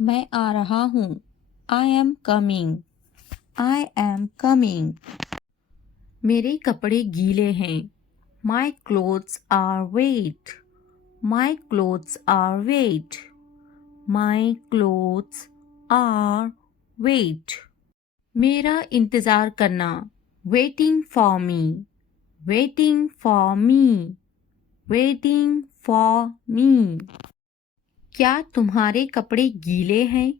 मैं आ रहा हूँ। I am coming. I am coming. मेरे कपड़े गीले हैं। My clothes are wet. My clothes are wet. My clothes are wet. मेरा इंतज़ार करना। Waiting for me. Waiting for me. Waiting for me. क्या तुम्हारे कपड़े गीले हैं?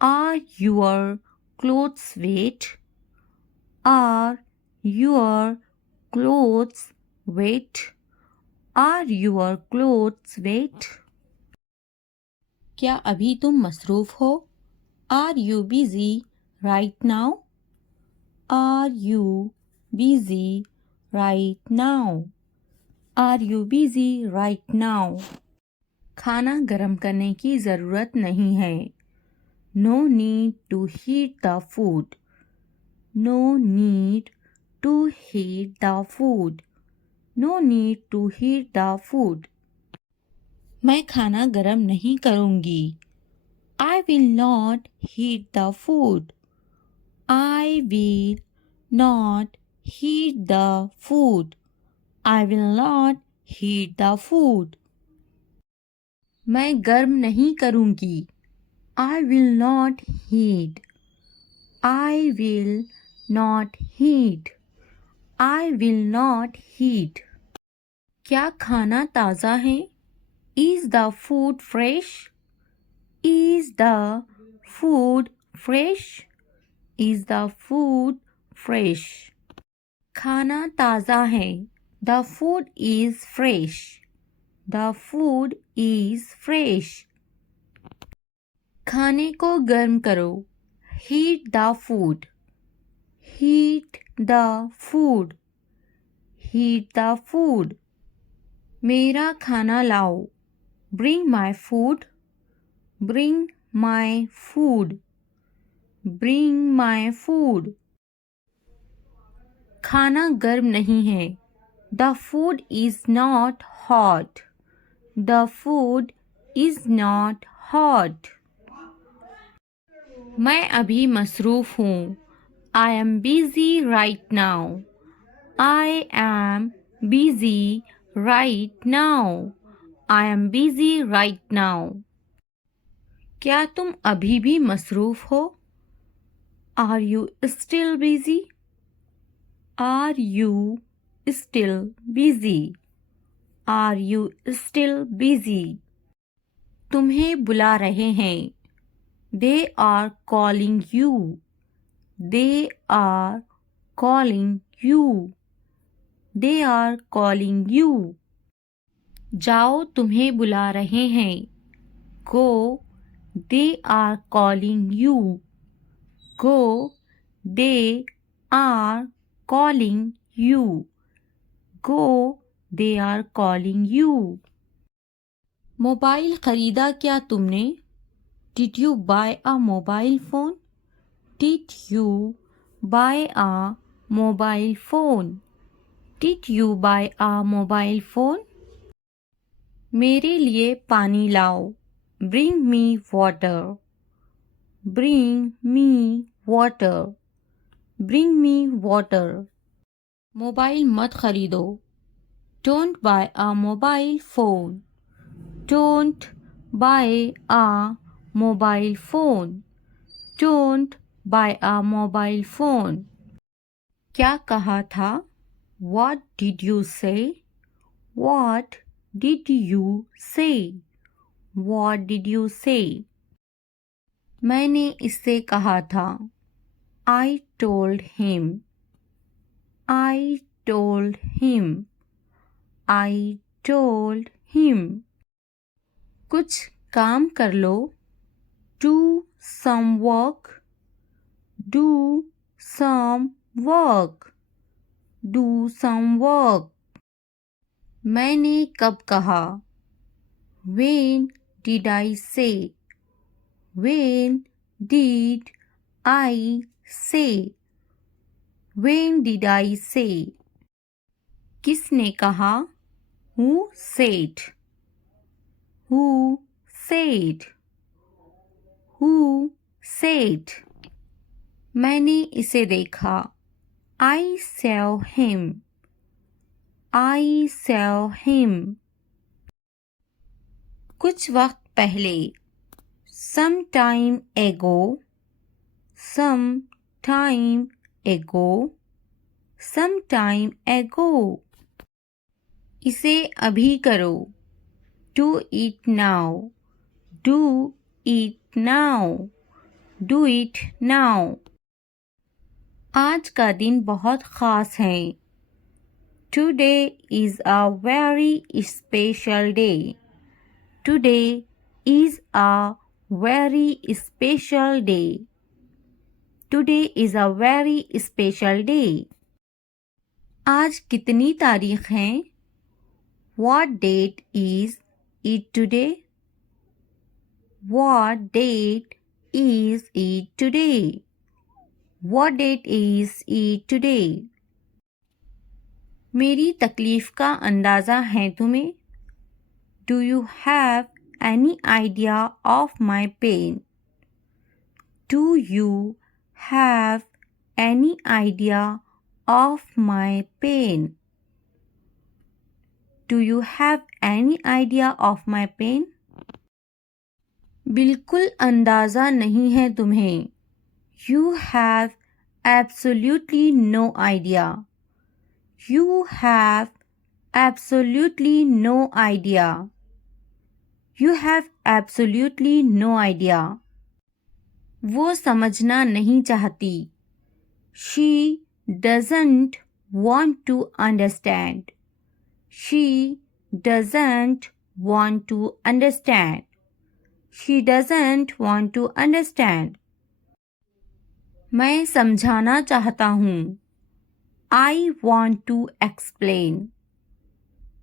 Are your clothes wet? Are your clothes wet? Are your clothes wet? क्या अभी तुम मसरूफ़ हो? Are you busy right now? Are you busy right now? Are you busy right now? खाना गर्म करने की ज़रूरत नहीं है। No need to heat the food. No need to heat the food. No need to heat the food. मैं खाना गर्म नहीं करूँगी। I will not heat the food. I will not heat the food. I will not heat the food. मैं गर्म नहीं करूँगी। I will not heat. I will not heat. I will not heat. क्या खाना ताज़ा है? Is the food fresh? Is the food fresh? Is the food fresh? खाना ताज़ा है। The food is fresh. The food is fresh. खाने को गर्म करो। Heat the food. Heat the food. Heat the food. मेरा खाना लाओ। Bring my food. Bring my food. Bring my food. खाना गर्म नहीं है। The food is not hot. The food is not hot. मैं अभी मसरूफ़ हूँ। I am busy right now. I am busy right now. I am busy right now. क्या तुम अभी भी मसरूफ़ हो? Are you still busy? Are you still busy? Are you still busy? तुम्हें बुला रहे हैं। They are calling you. They are calling you. They are calling you. जाओ तुम्हें बुला रहे हैं। Go. They are calling you. Go. They are calling you. Go. They are calling you. Mobile ख़रीदा क्या तुमने? Did you buy a mobile phone? Did you buy a mobile phone? Did you buy a mobile phone? मेरे लिए पानी लाओ। Bring me water. Bring me water. Bring me water. Mobile मत ख़रीदो। Don't buy a mobile phone. Don't buy a mobile phone. Don't buy a mobile phone. क्या कहा था? What did you say? What did you say? What did you say? मैंने इससे कहा था। I told him. I told him. I told him. कुछ काम कर लो। Do some work. Do some work. Do some work. मैंने कब कहा? When did I say? When did I say? When did I say? किसने कहा? Who said? Who said? Who said? मैंने इसे देखा. I saw him. I saw him. कुछ वक्त पहले. Some time ago. Some time ago. Some time ago. इसे अभी करो. Do it now. Do it now. Do it now. आज का दिन बहुत ख़ास है. Today is a very special day. Today is a very special day. Today is a very special day. आज कितनी तारीख है? What date is it today? What date is it today? What date is it today? मेरी तकलीफ का अंदाज़ा है तुम्हें? Do you have any idea of my pain? Do you have any idea of my pain? Do you have any idea of my pain? बिल्कुल अंदाज़ा नहीं है तुम्हें. You have absolutely no idea. You have absolutely no idea. You have absolutely no idea. वो समझना नहीं चाहती. She doesn't want to understand. She doesn't want to understand. She doesn't want to understand. मैं समझाना चाहता हूँ. I want to explain.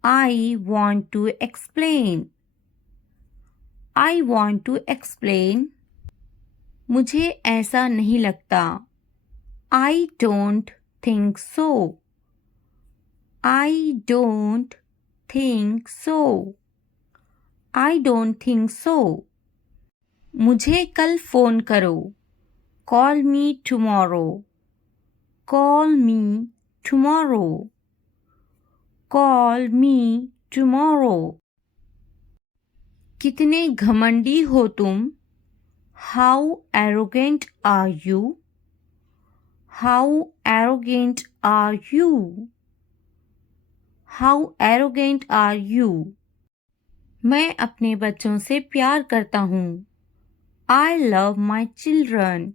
I want to explain. I want to explain. मुझे ऐसा नहीं लगता. I don't think so. I don't think so. I don't think so. मुझे कल फ़ोन करो. Call me tomorrow. Call me tomorrow. Call me tomorrow. कितने घमंडी हो तुम? How arrogant are you? How arrogant are you? How arrogant are you? मैं अपने बच्चों से प्यार करता हूँ. I love my children.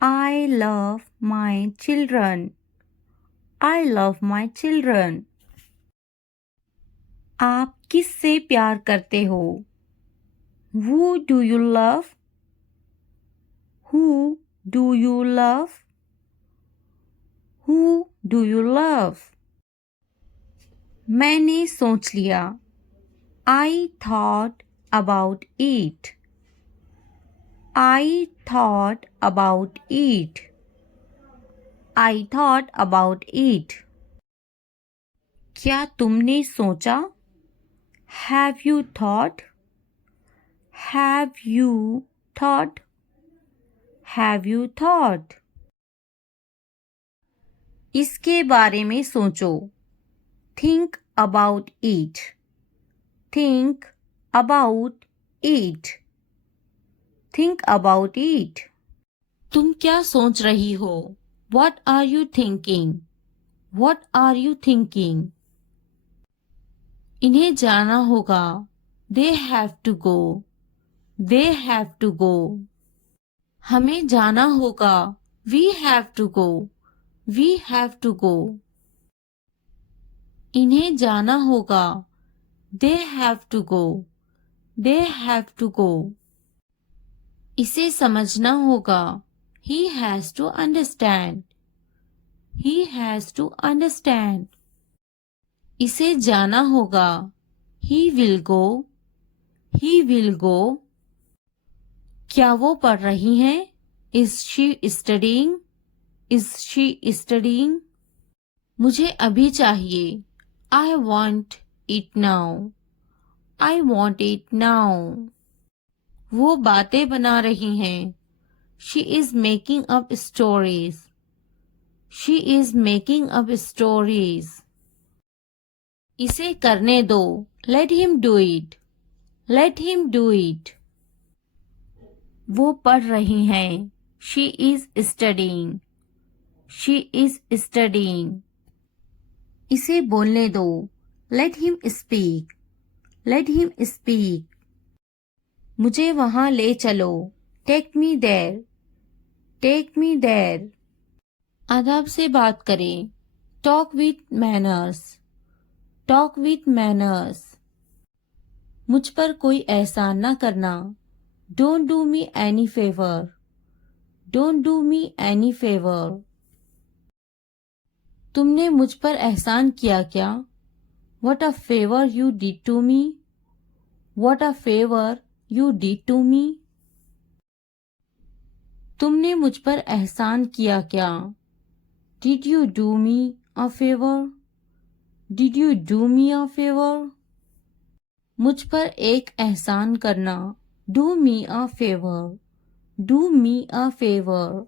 I love my children. I love my children. आप किससे प्यार करते हो? Who do you love? Who do you love? Who do you love? मैंने सोच लिया. I thought about it. I thought about it. I thought about it. क्या तुमने सोचा? Have you thought? Have you thought? Have you thought? इसके बारे में सोचो. Think about it. Think about it. Think about it. तुम क्या सोच रही हो? What are you thinking? What are you thinking? इन्हें जाना होगा. They have to go. They have to go. हमें जाना होगा. We have to go. We have to go. इन्हें जाना होगा. They have to go. They have to go. इसे समझना होगा. He has to understand. He has to understand. इसे जाना होगा. He will go. He will go. क्या वो पढ़ रही हैं? Is she studying? Is she studying? मुझे अभी चाहिए. I want it now. I want it now. वो बातें बना रही हैं। She is making up stories. She is making up stories. इसे करने दो। Let him do it. Let him do it. वो पढ़ रही हैं। She is studying. She is studying. इसे बोलने दो। Let him speak. Let him speak. मुझे वहां ले चलो। Take me there. Take me there. आदाब से बात करें। Talk with manners. Talk with manners. मुझ पर कोई एहसान ना करना। Don't do me any favour. Don't do me any favour. तुमने मुझ पर एहसान किया क्या? What a favor you did to me. What a favor you did to me. तुमने मुझ पर एहसान किया क्या? Did you do me a favor? Did you do me a favor? मुझ पर एक एहसान करना। Do me a favor. Do me a favor.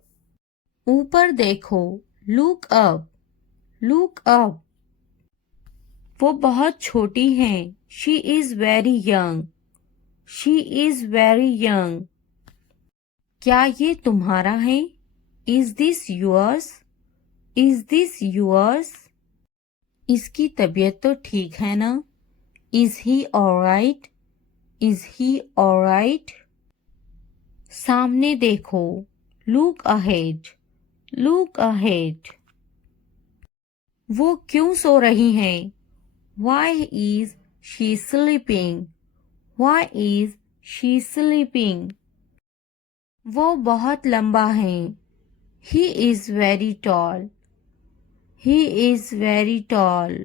ऊपर देखो। Look up. Look up. वो बहुत छोटी हैं। She is very young. She is very young. क्या ये तुम्हारा है? Is this yours? Is this yours? इसकी तबीयत तो ठीक है ना? Is he alright? Is he alright? सामने देखो। Look ahead. Look ahead. वो क्यों सो रही हैं? Why is she sleeping? Why is she sleeping? वो बहुत लंबा है। He is very tall. He is very tall.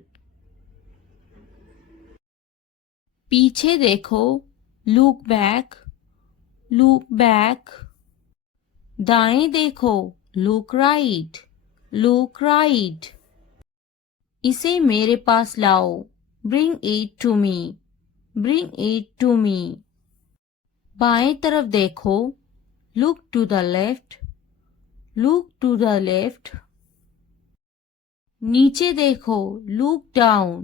पीछे देखो। Look back. Look back. दाएं देखो। Look right. Look right. इसे मेरे पास लाओ। Bring it to me. Bring it to me. बाएं तरफ देखो। Look to the left. Look to the left. नीचे देखो। Look down.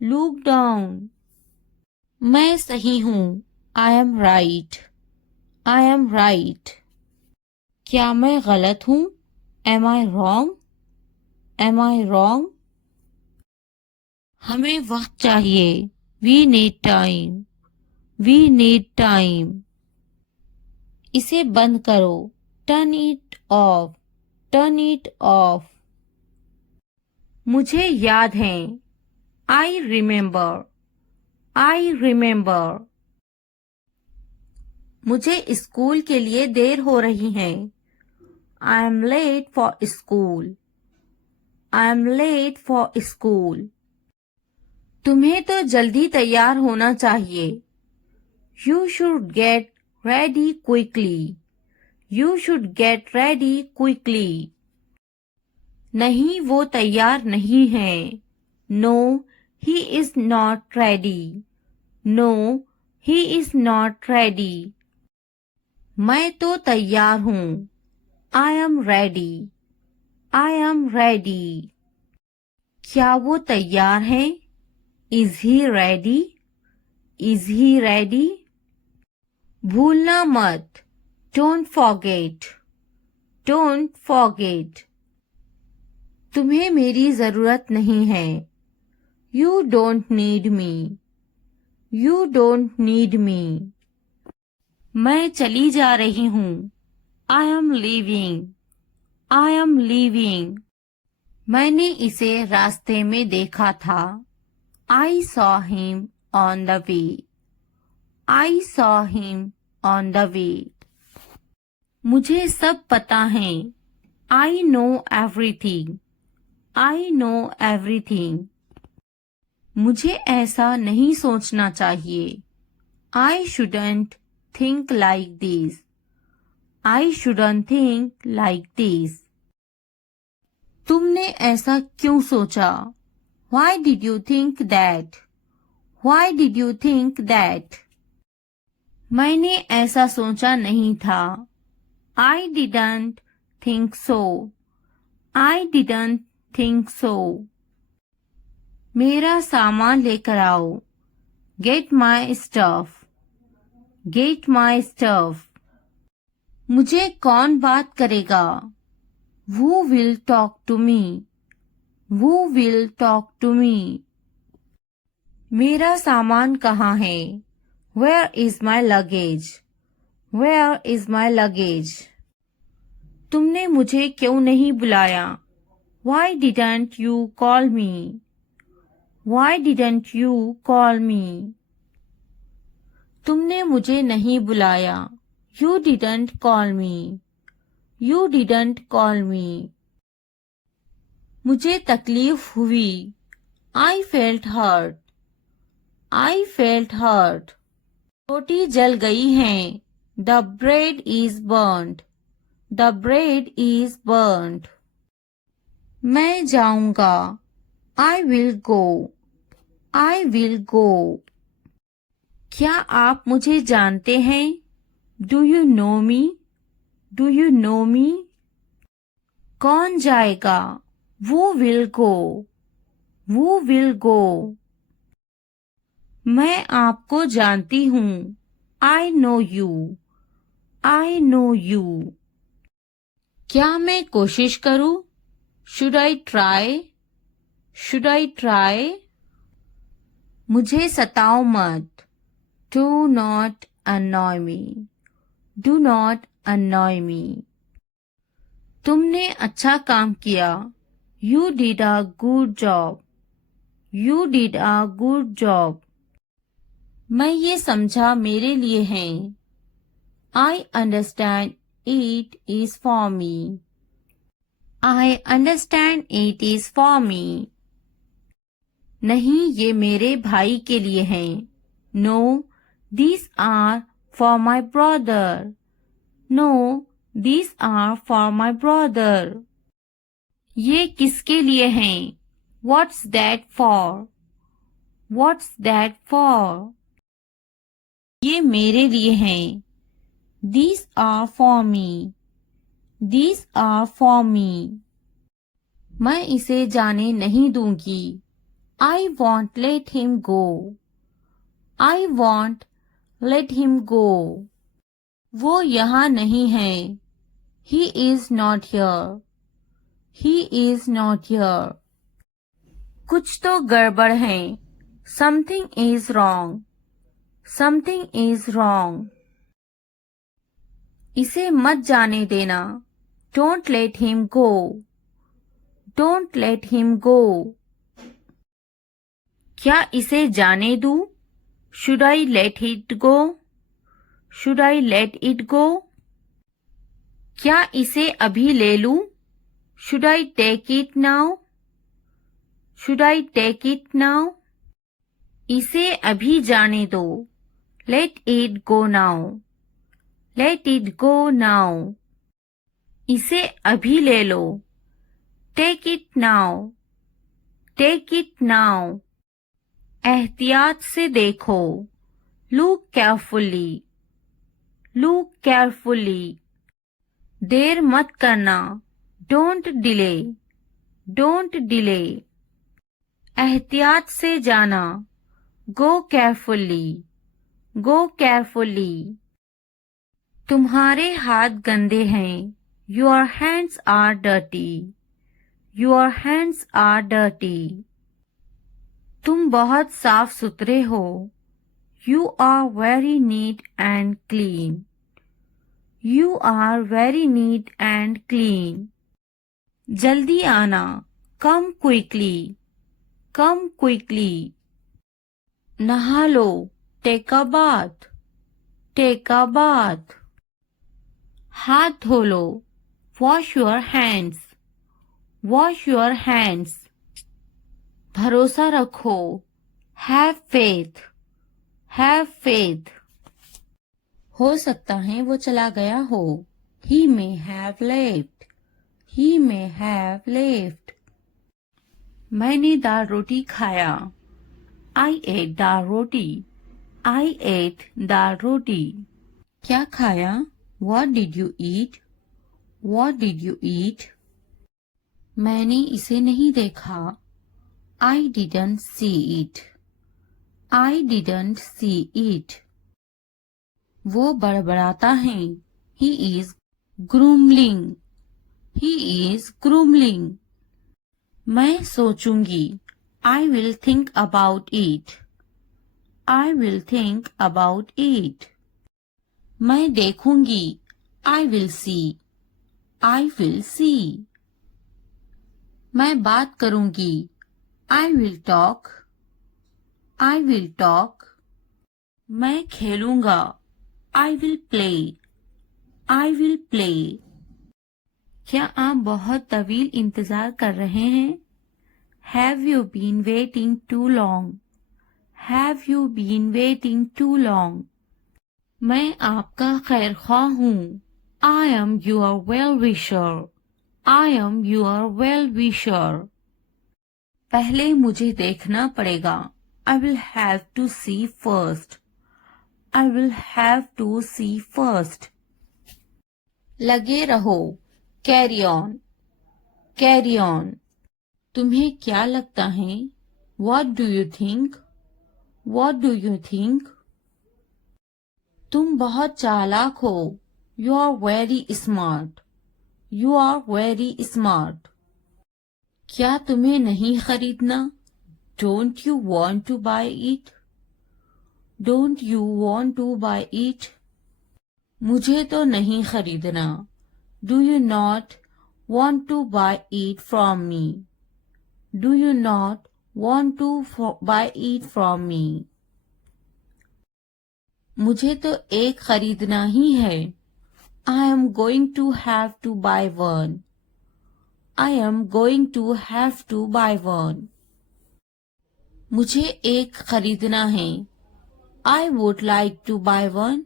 Look down. मैं सही हूँ। I am right. I am right. क्या मैं गलत हूँ? Am I wrong? Am I wrong? हमें वक्त चाहिए। We need time. We need time. इसे बंद करो। Turn it off. Turn it off. मुझे याद है। I remember. I remember. मुझे स्कूल के लिए देर हो रही है। I am late for school. I am late for school. तुम्हें तो जल्दी तैयार होना चाहिए। You should get ready quickly. You should get ready quickly. नहीं, वो तैयार नहीं है। No, he is not ready. No, he is not ready. मैं तो तैयार हूँ। I am ready. I am ready. क्या वो तैयार है? Is he ready? Is he ready? भूलना मत। Don't forget. Don't forget. तुम्हें मेरी जरूरत नहीं है। You don't need me. You don't need me. मैं चली जा रही हूँ। I am leaving. I am leaving. मैंने इसे रास्ते में देखा था। I saw him on the way. I saw him on the way. मुझे सब पता है। I know everything. I know everything. मुझे ऐसा नहीं सोचना चाहिए। I shouldn't think like this. I shouldn't think like this. तुमने ऐसा क्यों सोचा? Why did you think that? Why did you think that? मैंने ऐसा सोचा नहीं था. I didn't think so. I didn't think so. मेरा सामान लेकर आओ. Get my stuff. Get my stuff. मुझे कौन बात करेगा? Who will talk to me? Who will talk to me? मेरा सामान कहाँ है? Where is my luggage? Where is my luggage? तुमने मुझे क्यों नहीं बुलाया? Why didn't you call me? Why didn't you call me? तुमने मुझे नहीं बुलाया. You didn't call me. You didn't call me. मुझे तकलीफ हुई. I felt hurt. I felt hurt. रोटी जल गई है. The bread is burnt. The bread is burnt. मैं जाऊंगा. I will go. I will go. क्या आप मुझे जानते हैं? Do you know me? Do you know me? कौन जाएगा? Who will go? Who will go? मैं आपको जानती हूँ. I know you. I know you. क्या मैं कोशिश करूँ? Should I try? Should I try? मुझे सताओ मत. Do not annoy me. Do not annoy me. तुमने अच्छा काम किया. You did a good job. You did a good job. मैं ये समझा मेरे लिए है. I understand it is for me. I understand it is for me. नहीं, ये मेरे भाई के लिए हैं. No, these are for my brother. No, these are for my brother. ये किसके लिए हैं? What's that for? What's that for? ये मेरे लिए हैं. These are for me. These are for me. मैं इसे जाने नहीं दूंगी. I won't let him go. I won't let him go. वो यहाँ नहीं है. He is not here. He is not here. कुछ तो गड़बड़ है. Something is wrong. Something is wrong. इसे मत जाने देना. Don't let him go. Don't let him go. क्या इसे जाने दूँ? Should I let it go? Should I let it go? क्या इसे अभी ले लूँ? Should I take it now? Should I take it now? इसे अभी जाने दो. Let it go now. Let it go now. इसे अभी ले लो. Take it now. Take it now. एहतियात से देखो. Look carefully. Look carefully. देर मत करना. Don't delay. Don't delay. एहतियात से जाना. Go carefully. Go carefully. तुम्हारे हाथ गंदे हैं. Your hands are dirty. Your hands are dirty. तुम बहुत साफ सुथरे हो. You are very neat and clean. You are very neat and clean. जल्दी आना. Come quickly. Come quickly. नहा लो. Take a bath. Take a bath. हाथ धो लो. Wash your hands. Wash your hands. भरोसा रखो. Have faith. Have faith. हो सकता है वो चला गया हो. He may have left. He may have left. मैंने दाल रोटी खाया. I ate dal roti. I ate dal roti. क्या खाया? What did you eat? What did you eat? मैंने इसे नहीं देखा. I didn't see it. I didn't see it. वो बड़बड़ाता है. He is grumbling. He is grumbling. मैं सोचूंगी. I will think about it. I will think about it. मैं देखूंगी. I will see. I will see. मैं बात करूंगी. I will talk. I will talk. मैं खेलूंगा. I will play. I will play. क्या आप बहुत तवील इंतजार कर रहे हैं? Have you been waiting too long? Have you been waiting too long? मैं आपका खैरख्वाह हूँ. I am your well-wisher. I am your well-wisher. पहले मुझे देखना पड़ेगा. I will have to see first. I will have to see first. लगे रहो. Carry on. Carry on. तुम्हें क्या लगता है? What do you think? What do you think? तुम बहुत चालाक हो. You are very smart. You are very smart. क्या तुम्हें नहीं खरीदना? Don't you want to buy it? Don't you want to buy it? मुझे तो नहीं खरीदना. Do you not want to buy it from me? Do you not want to buy it from me? मुझे तो एक खरीदना ही है. I am going to have to buy one. I am going to have to buy one. मुझे एक खरीदना है. I would like to buy one.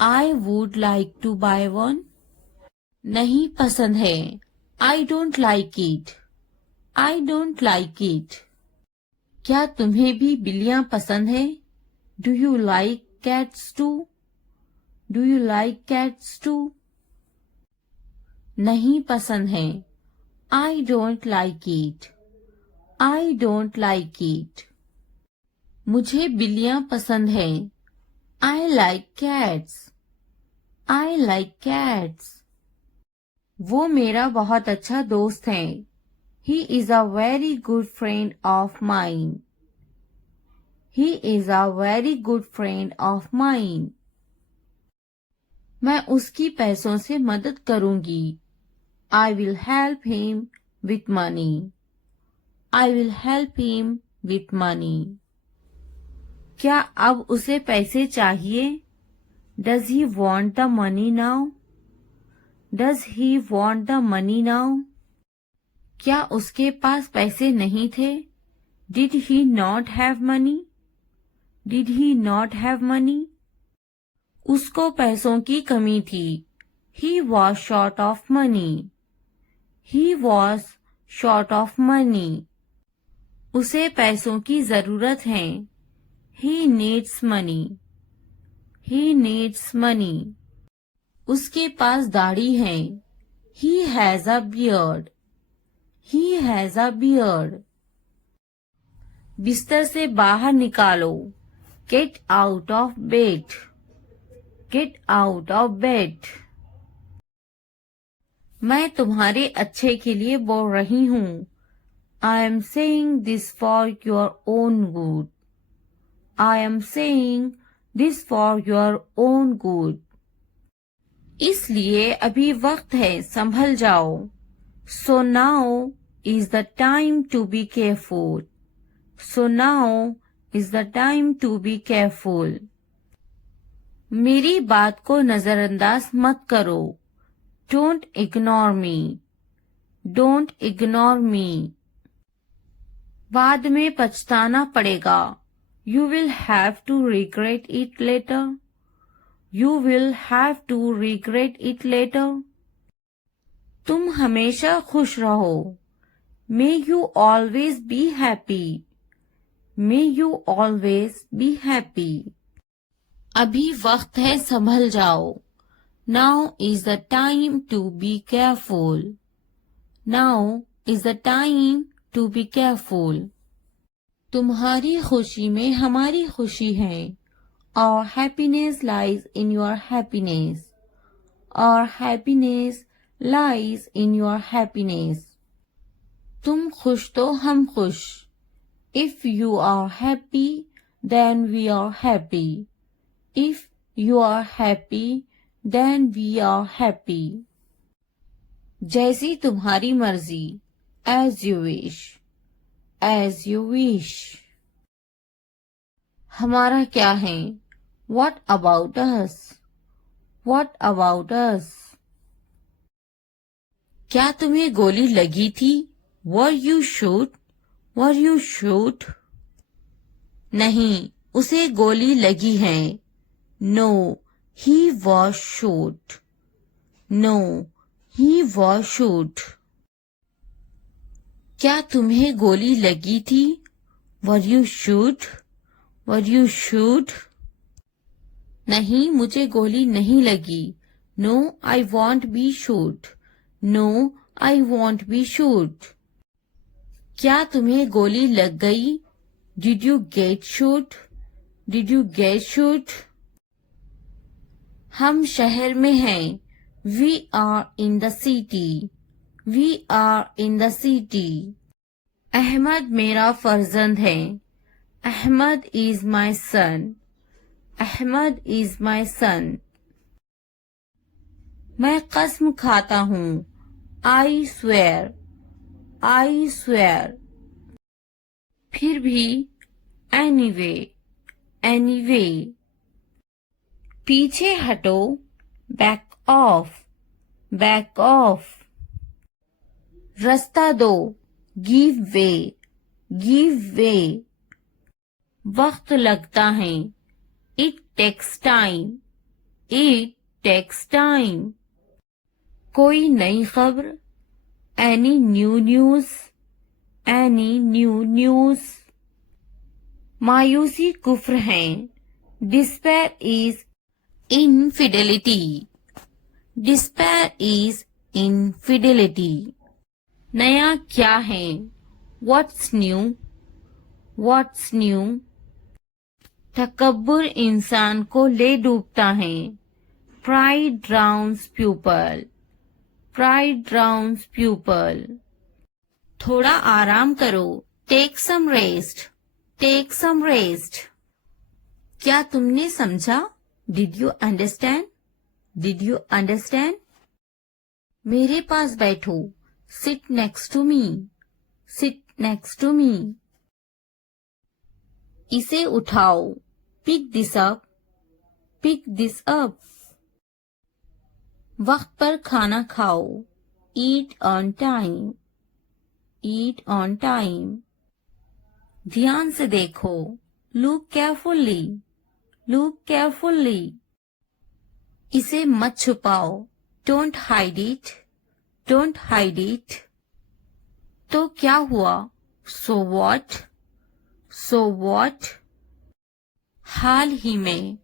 I would like to buy one. नहीं पसंद है. I don't like it. I don't like it. क्या तुम्हें भी बिल्लियां पसंद है? Do you like cats too? Do you like cats too? नहीं पसंद है. I don't like it. I don't like it. मुझे बिल्लियां पसंद है. I like cats. I like cats. वो मेरा बहुत अच्छा दोस्त है. He is a very good friend of mine. He is a very good friend of mine. मैं उसकी पैसों से मदद करूंगी. I will help him with money. I will help him with money. क्या अब उसे पैसे चाहिए? Does he want the money now? Does he want the money now? क्या उसके पास पैसे नहीं थे? Did he not have money? Did he not have money? उसको पैसों की कमी थी. He was short of money. He was short of money. उसे पैसों की जरूरत है. He needs money. He needs money. उसके पास दाढ़ी है. He has a beard. He has a beard. बिस्तर से बाहर निकालो. Get out of bed. Get out of bed. मैं तुम्हारे अच्छे के लिए बोल रही हूँ. I am saying this for your own good. I am saying this for your own good. इसलिए अभी वक्त है, संभल जाओ. So now is the time to be careful. So now is the time to be careful. मेरी बात को नजरअंदाज मत करो. Don't ignore me. Don't ignore me. बाद में पछताना पड़ेगा. You will have to regret it later. You will have to regret it later. तुम हमेशा खुश रहो. May you always be happy. May you always be happy. अभी वक्त है संभल जाओ. Now is the time to be careful. Now is the time to be careful. तुम्हारी खुशी में हमारी खुशी है. Our happiness lies in your happiness. Our happiness lies in your happiness. तुम खुश तो हम खुश. If you are happy, then we are happy. If you are happy, then we are happy. जैसी तुम्हारी मर्जी. As you wish. As you wish. हमारा क्या है? What about us? What about us? क्या तुम्हें गोली लगी थी? Were you shot? Were you shot? नहीं, उसे गोली लगी है. No, he was shot. No, he was shot. क्या तुम्हें गोली लगी थी? Were you shot? Were you shot? नहीं, मुझे गोली नहीं लगी. No, I won't be shot. No, I won't be shot. क्या तुम्हें गोली लग गई? Did you get shot? Did you get shot? हम शहर में हैं. We are in the city. We are in the city. Ahmad मेरा फर्जंद है. Ahmad is my son. Ahmad is my son. मैं कसम खाता हूँ. I swear. I swear. फिर भी. Anyway. Anyway. पीछे हटो. Back off. Back off. रास्ता दो. Give way. Give way. वक्त लगता है. It takes time. It takes time. कोई नई खबर. Any new news. Any new news. मायूसी कुफ्र है. Despair is infidelity. Despair is infidelity. नया क्या है? What's new? What's new? तकब्बुर इंसान को ले डूबता है. Pride drowns pupil. Pride drowns pupil. थोड़ा आराम करो. Take some rest. Take some rest. क्या तुमने समझा? Did you understand? Did you understand? मेरे पास बैठो. Sit next to me. Sit next to me. इसे उठाओ. Pick this up. Pick this up. वक्त पर खाना खाओ. Eat on time. Eat on time. ध्यान से देखो. Look carefully. Look carefully. इसे मत छुपाओ. Don't hide it. Don't hide it. तो क्या हुआ? So what? So what? हाल ही में.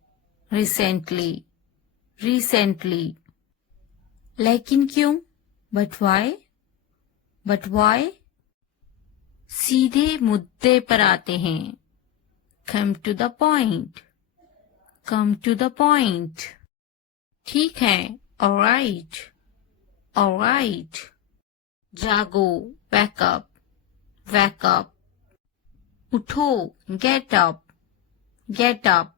Recently. Recently. लेकिन क्यों? But why? But why? सीधे मुद्दे पर आते हैं. Come to the point. Come to the point. ठीक है. All right. All right. जागो. Wake up. Wake up. उठो. Get up. Get up.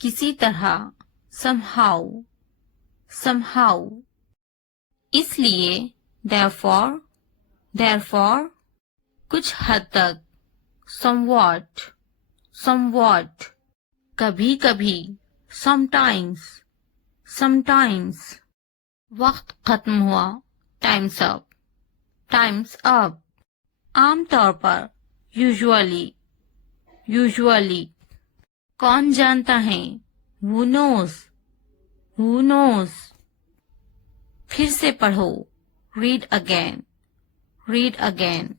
किसी तरह. Somehow. Somehow. इसलिए. Therefore. Therefore. कुछ हद तक. Somewhat. Somewhat. कभी कभी. Sometimes. Sometimes. वक्त खत्म हुआ. Time's up. Time's up. आमतौर पर. Usually. Usually. कौन जानता है? Who knows? Who knows? फिर से पढ़ो. Read again. Read again.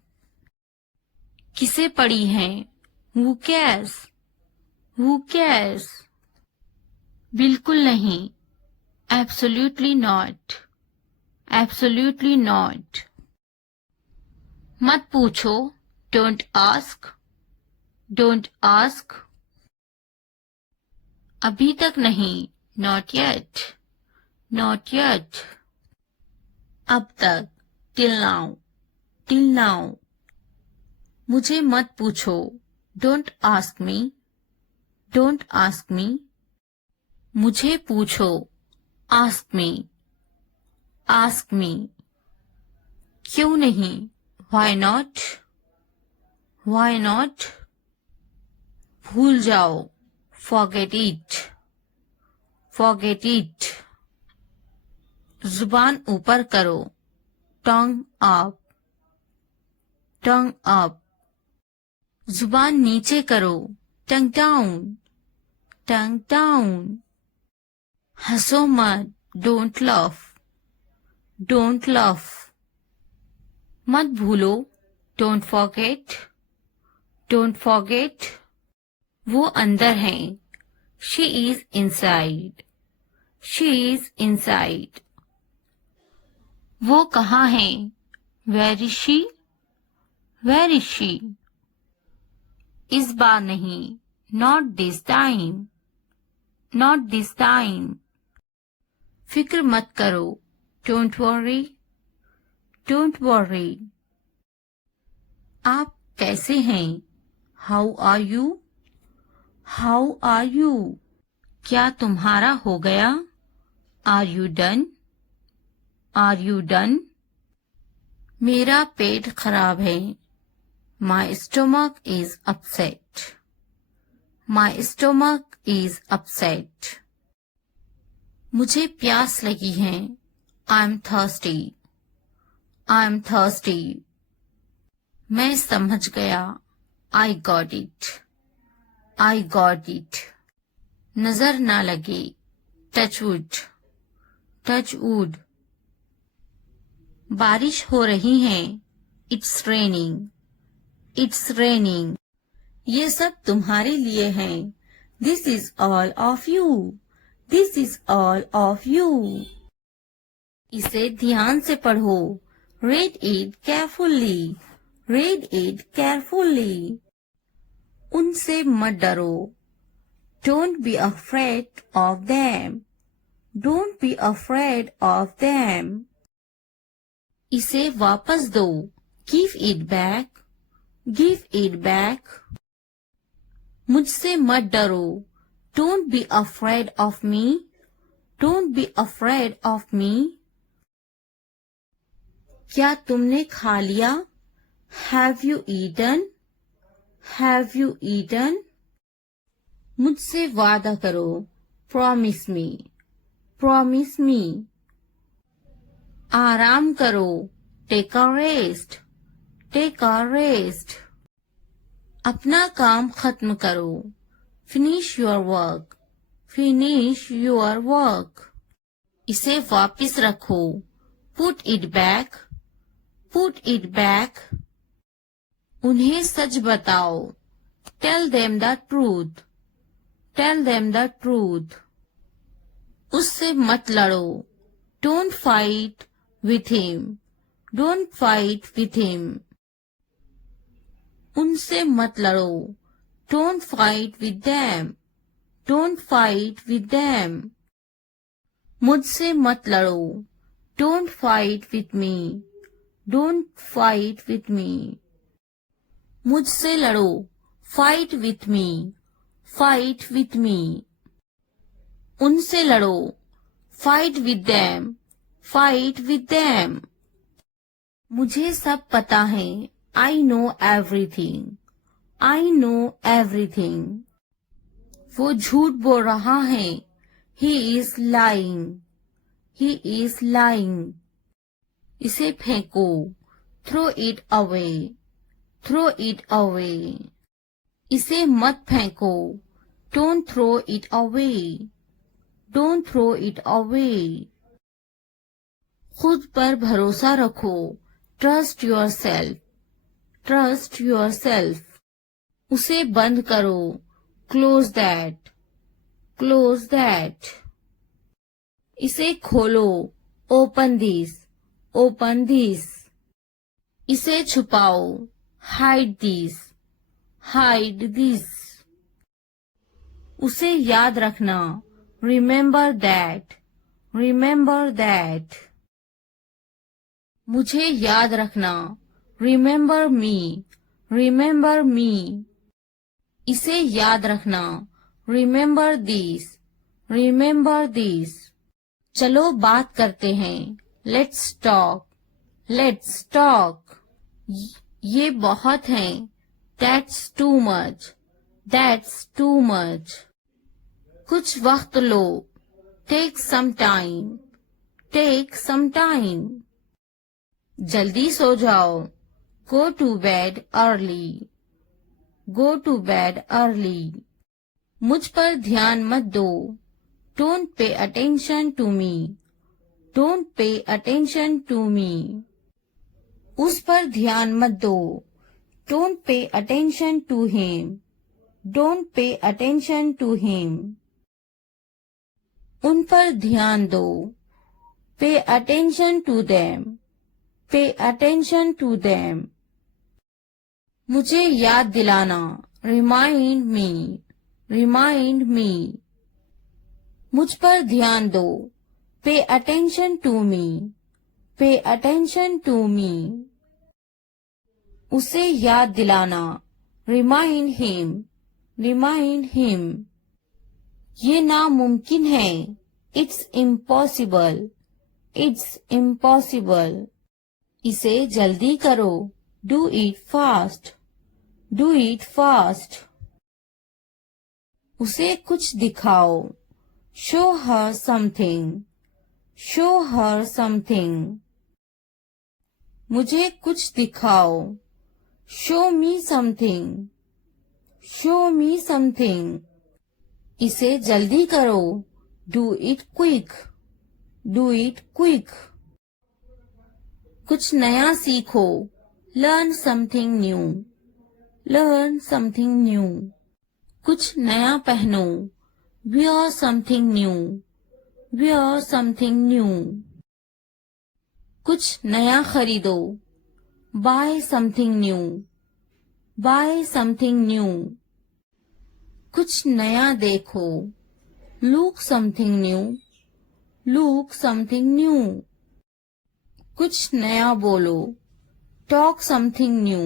किसे पड़ी हैं? Who cares? Who cares? बिल्कुल नहीं. Absolutely not. Absolutely not. मत पूछो. Don't ask. Don't ask. अभी तक नहीं. Not yet. Not yet. अब तक. Till now. Till now. मुझे मत पूछो. Don't ask me. Don't ask me. मुझे पूछो. Ask me. Ask me. क्यों नहीं? Why not? Why not? भूल जाओ. Forget it. Forget it. जुबान ऊपर करो. Tongue up. Tongue up. जुबान नीचे करो. Tongue down. Tongue down. हंसो मत. Don't laugh. Don't laugh. मत भूलो. Don't forget. Don't forget. वो अंदर हैं. She is inside. She is inside. वो कहाँ हैं? Where is she? Where is she? इस बार नहीं. Not this time. Not this time. फिक्र मत करो. Don't worry. Don't worry. आप कैसे हैं? How are you? How are you? क्या तुम्हारा हो गया? Are you done? Are you done? मेरा पेट खराब है. My stomach is upset. My stomach is upset. मुझे प्यास लगी है. I'm thirsty. I'm thirsty. मैं समझ गया. I got it. I got it. नजर ना लगे. Touch wood. Touch wood. बारिश हो रही है. It's raining. It's raining. ये सब तुम्हारे लिए है. This is all of you. This is all of you. इसे ध्यान से पढ़ो. Read it carefully. Read it carefully. उनसे मत डरो. Don't be afraid of them. Don't be afraid of them. इसे वापस दो. Give it back. Give it back. मुझसे मत डरो. Don't be afraid of me. Don't be afraid of me. क्या तुमने खा लिया? Have you eaten? Have you eaten? मुझसे वादा करो. Promise me. Promise me. आराम करो. Take a rest. Take a rest. अपना काम खत्म करो. Finish your work. Finish your work. इसे वापस रखो. Put it back. Put it back. उन्हें सच बताओ. Tell them the truth. Tell them the truth. उससे मत लड़ो. Don't fight with him. Don't fight with him. उनसे मत लड़ो. Don't fight with them. Don't fight with them. मुझसे मत लड़ो. Don't fight with me. Don't fight with me. मुझसे लड़ो. Fight with me. Fight with me. उनसे लड़ो. Fight with them. Fight with them. मुझे सब पता है. I know everything. I know everything. वो झूठ बोल रहा है. He is lying. He is lying. इसे फेंको. Throw it away. Throw it away. इसे मत फेंको. Don't throw it away. Don't throw it away. खुद पर भरोसा रखो. Trust yourself. Trust yourself. उसे बंद करो, क्लोज दैट, क्लोज दैट। इसे खोलो, ओपन दिस, ओपन दिस। इसे छुपाओ, हाइड दिस, हाइड दिस। उसे याद रखना, रिमेंबर दैट, रिमेंबर दैट। मुझे याद रखना, रिमेंबर मी, रिमेंबर मी। इसे याद रखना, रिमेंबर दिस, रिमेंबर दिस। चलो बात करते हैं, लेट्स टॉक, लेट्स टॉक। ये बहुत है, that's too much, that's too much. कुछ वक्त लो, take some time, take some time. जल्दी सो जाओ, go to bed early, go to bed early. मुझ पर ध्यान मत दो, don't pay attention to me, don't pay attention to me. उस पर ध्यान मत दो, don't pay attention to him, don't pay attention to him. उन पर ध्यान दो, pay attention to them, pay attention to them. मुझे याद दिलाना, रिमाइंड मी, रिमाइंड मी। मुझ पर ध्यान दो, पे अटेंशन टू मी, पे अटेंशन टू मी। उसे याद दिलाना, रिमाइंड हिम, रिमाइंड हिम। ये नामुमकिन है, इट्स इम्पॉसिबल, इट्स इम्पॉसिबल। इसे जल्दी करो, do it fast, do it fast. उसे कुछ दिखाओ, show her something, show her something. मुझे कुछ दिखाओ, show me something, show me something. इसे जल्दी करो, do it quick, do it quick. कुछ नया सीखो, learn something new, learn something new. कुछ नया पहनो, wear something new, wear something new. कुछ नया खरीदो, buy something new, buy something new. कुछ नया देखो, look something new, look something new. कुछ नया बोलो, talk something new,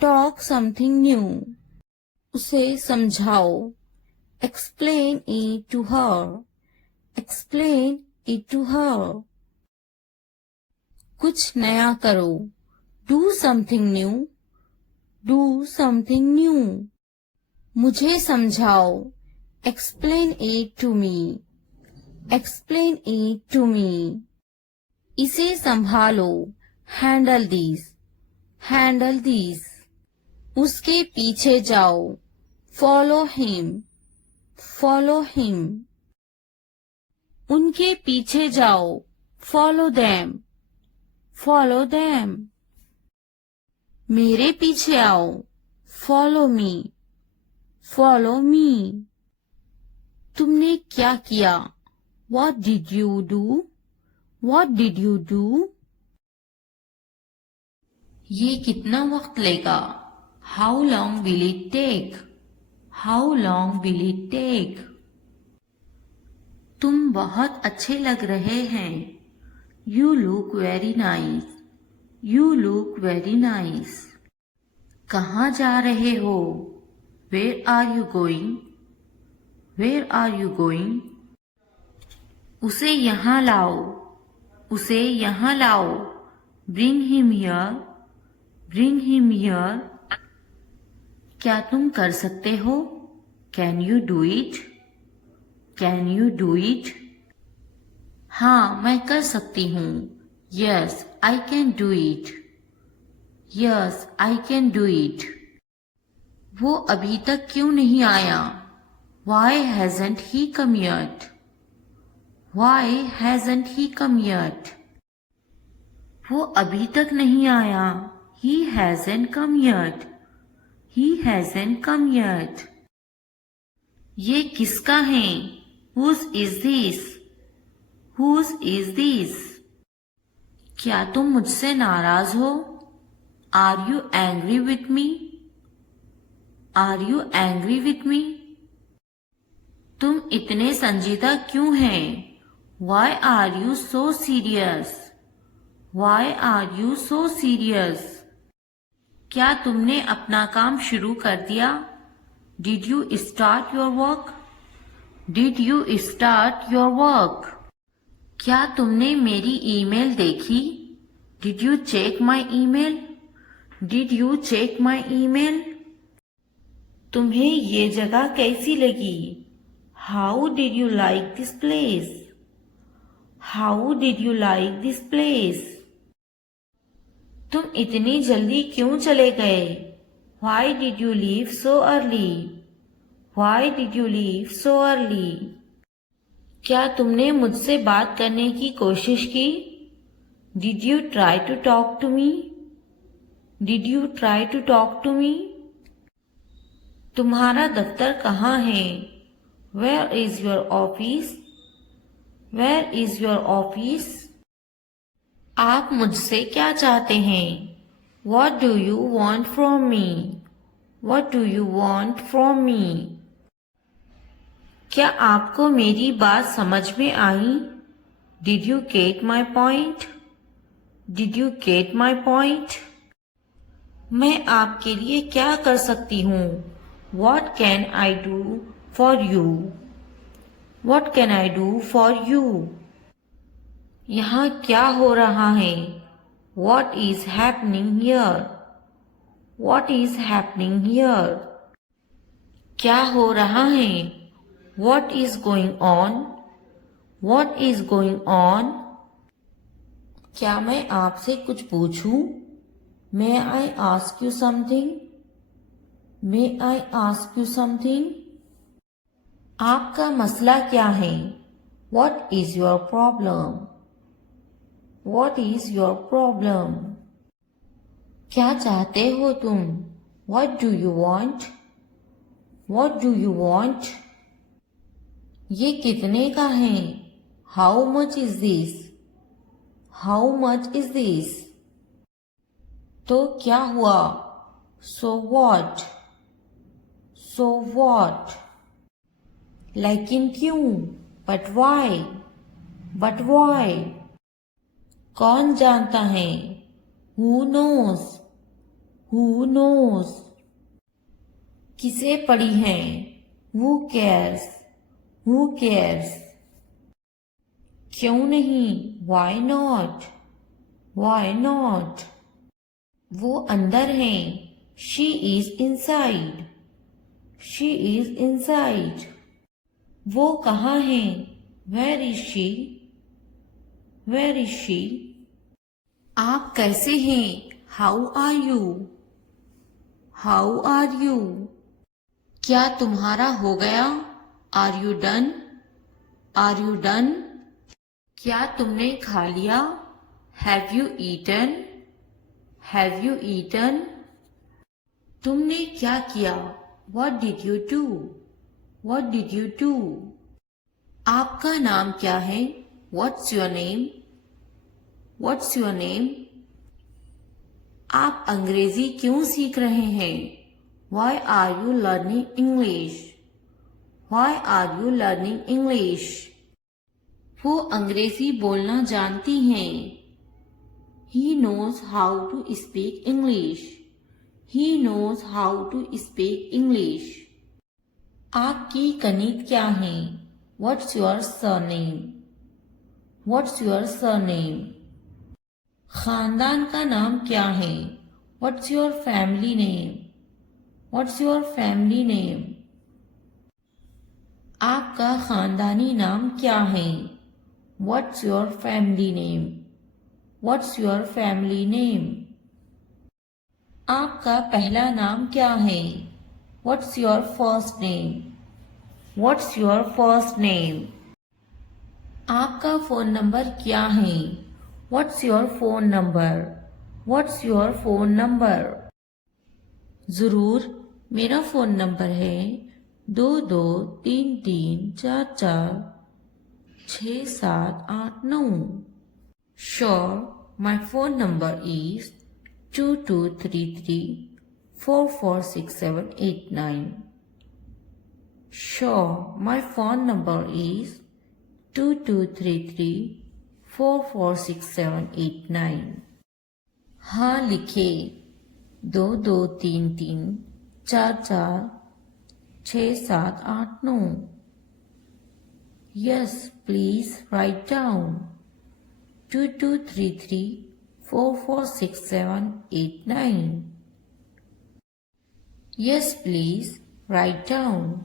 talk something new. उसे समझाओ, explain it to her, explain it to her. कुछ नया करो, do something new, do something new. मुझे समझाओ, explain it to me, explain it to me. इसे संभालो, हैंडल दिस, हैंडल दिस। उसके पीछे जाओ, फॉलो हिम, फॉलो हिम। उनके पीछे जाओ, फॉलो देम, फॉलो देम। मेरे पीछे आओ, फॉलो मी, फॉलो मी। तुमने क्या किया, what did you do, what did you do. ये कितना वक्त लेगा, how long will it take, how long will it take. तुम बहुत अच्छे लग रहे हैं, you look very nice, you look very nice. कहाँ जा रहे हो, where are you going, where are you going. उसे यहाँ लाओ, उसे यहाँ लाओ, bring him here, bring him here. क्या तुम कर सकते हो, can you do it, can you do it. हाँ मैं कर सकती हूँ, yes I can do it, yes I can do it. वो अभी तक क्यों नहीं आया, वाई हैजंट ही कम येट, वाई हैजंट ही कम येट। वो अभी तक नहीं आया, He hasn't come yet. He hasn't come yet. ये किसका है? Whose is this? Whose is this? क्या तुम मुझसे नाराज हो? Are you angry with me? Are you angry with me? तुम इतने संजीदा क्यों हैं? Why are you so serious? Why are you so serious? क्या तुमने अपना काम शुरू कर दिया? Did you start your work? Did you start your work? क्या तुमने मेरी ईमेल देखी? Did you check my email? Did you check my email? तुम्हें ये जगह कैसी लगी? How did you like this place? How did you like this place? तुम इतनी जल्दी क्यों चले गए? Why did you leave so early? Why did you leave so early? क्या तुमने मुझसे बात करने की कोशिश की? Did you try to talk to me? Did you try to talk to me? तुम्हारा दफ्तर कहाँ है? Where is your office? Where is your office? आप मुझसे क्या चाहते हैं? What do you want from me? What do you want from me? क्या आपको मेरी बात समझ में आई? Did you get my point? Did you get my point? मैं आपके लिए क्या कर सकती हूँ? What can I do for you? What can I do for you? यहाँ क्या हो रहा है? What is happening here? What is happening here? क्या हो रहा है? What is going on? What is going on? क्या मैं आपसे कुछ पूछूं? May I ask you something? May I ask you something? आपका मसला क्या है? What is your problem? What is your problem? क्या चाहते हो तुम? What do you want? What do you want? ये कितने का है? How much is this? How much is this? तो क्या हुआ? So what? So what? लेकिन क्यों? But why? But why? कौन जानता है? Who knows? Who knows? किसे पड़ी है? Who cares? Who cares? क्यों नहीं? Why not? Why not? वो अंदर है. She is inside. She is inside. वो कहाँ है? Where is she? Where is she? आप कैसे हैं? How are you? How are you? क्या तुम्हारा हो गया? Are you done? Are you done? क्या तुमने खा लिया? Have you eaten? Have you eaten? तुमने क्या किया? What did you do? What did you do? आपका नाम क्या है? What's your name? What's your name? आप अंग्रेजी क्यों सीख रहे हैं? Why are you learning English? Why are you learning English? वो अंग्रेजी बोलना जानती हैं. He knows how to speak English. He knows how to speak English. आपकी कनीत क्या है? What's your surname? What's your surname? खानदान का नाम क्या है? What's your family name? What's your family name? आपका खानदानी नाम क्या है? What's your family name? What's your family name? आपका पहला नाम क्या है? What's your first name? What's your first name? आपका फोन नंबर क्या है? What's your phone number? What's your phone number? जरूर, मेरा फोन नंबर है 2233446789। Sure, my phone number is 2233446789। Sure, my phone number is 2233446789। हाँ लिखे 2233446789। Yes, please write down 2233446789। Yes, please write down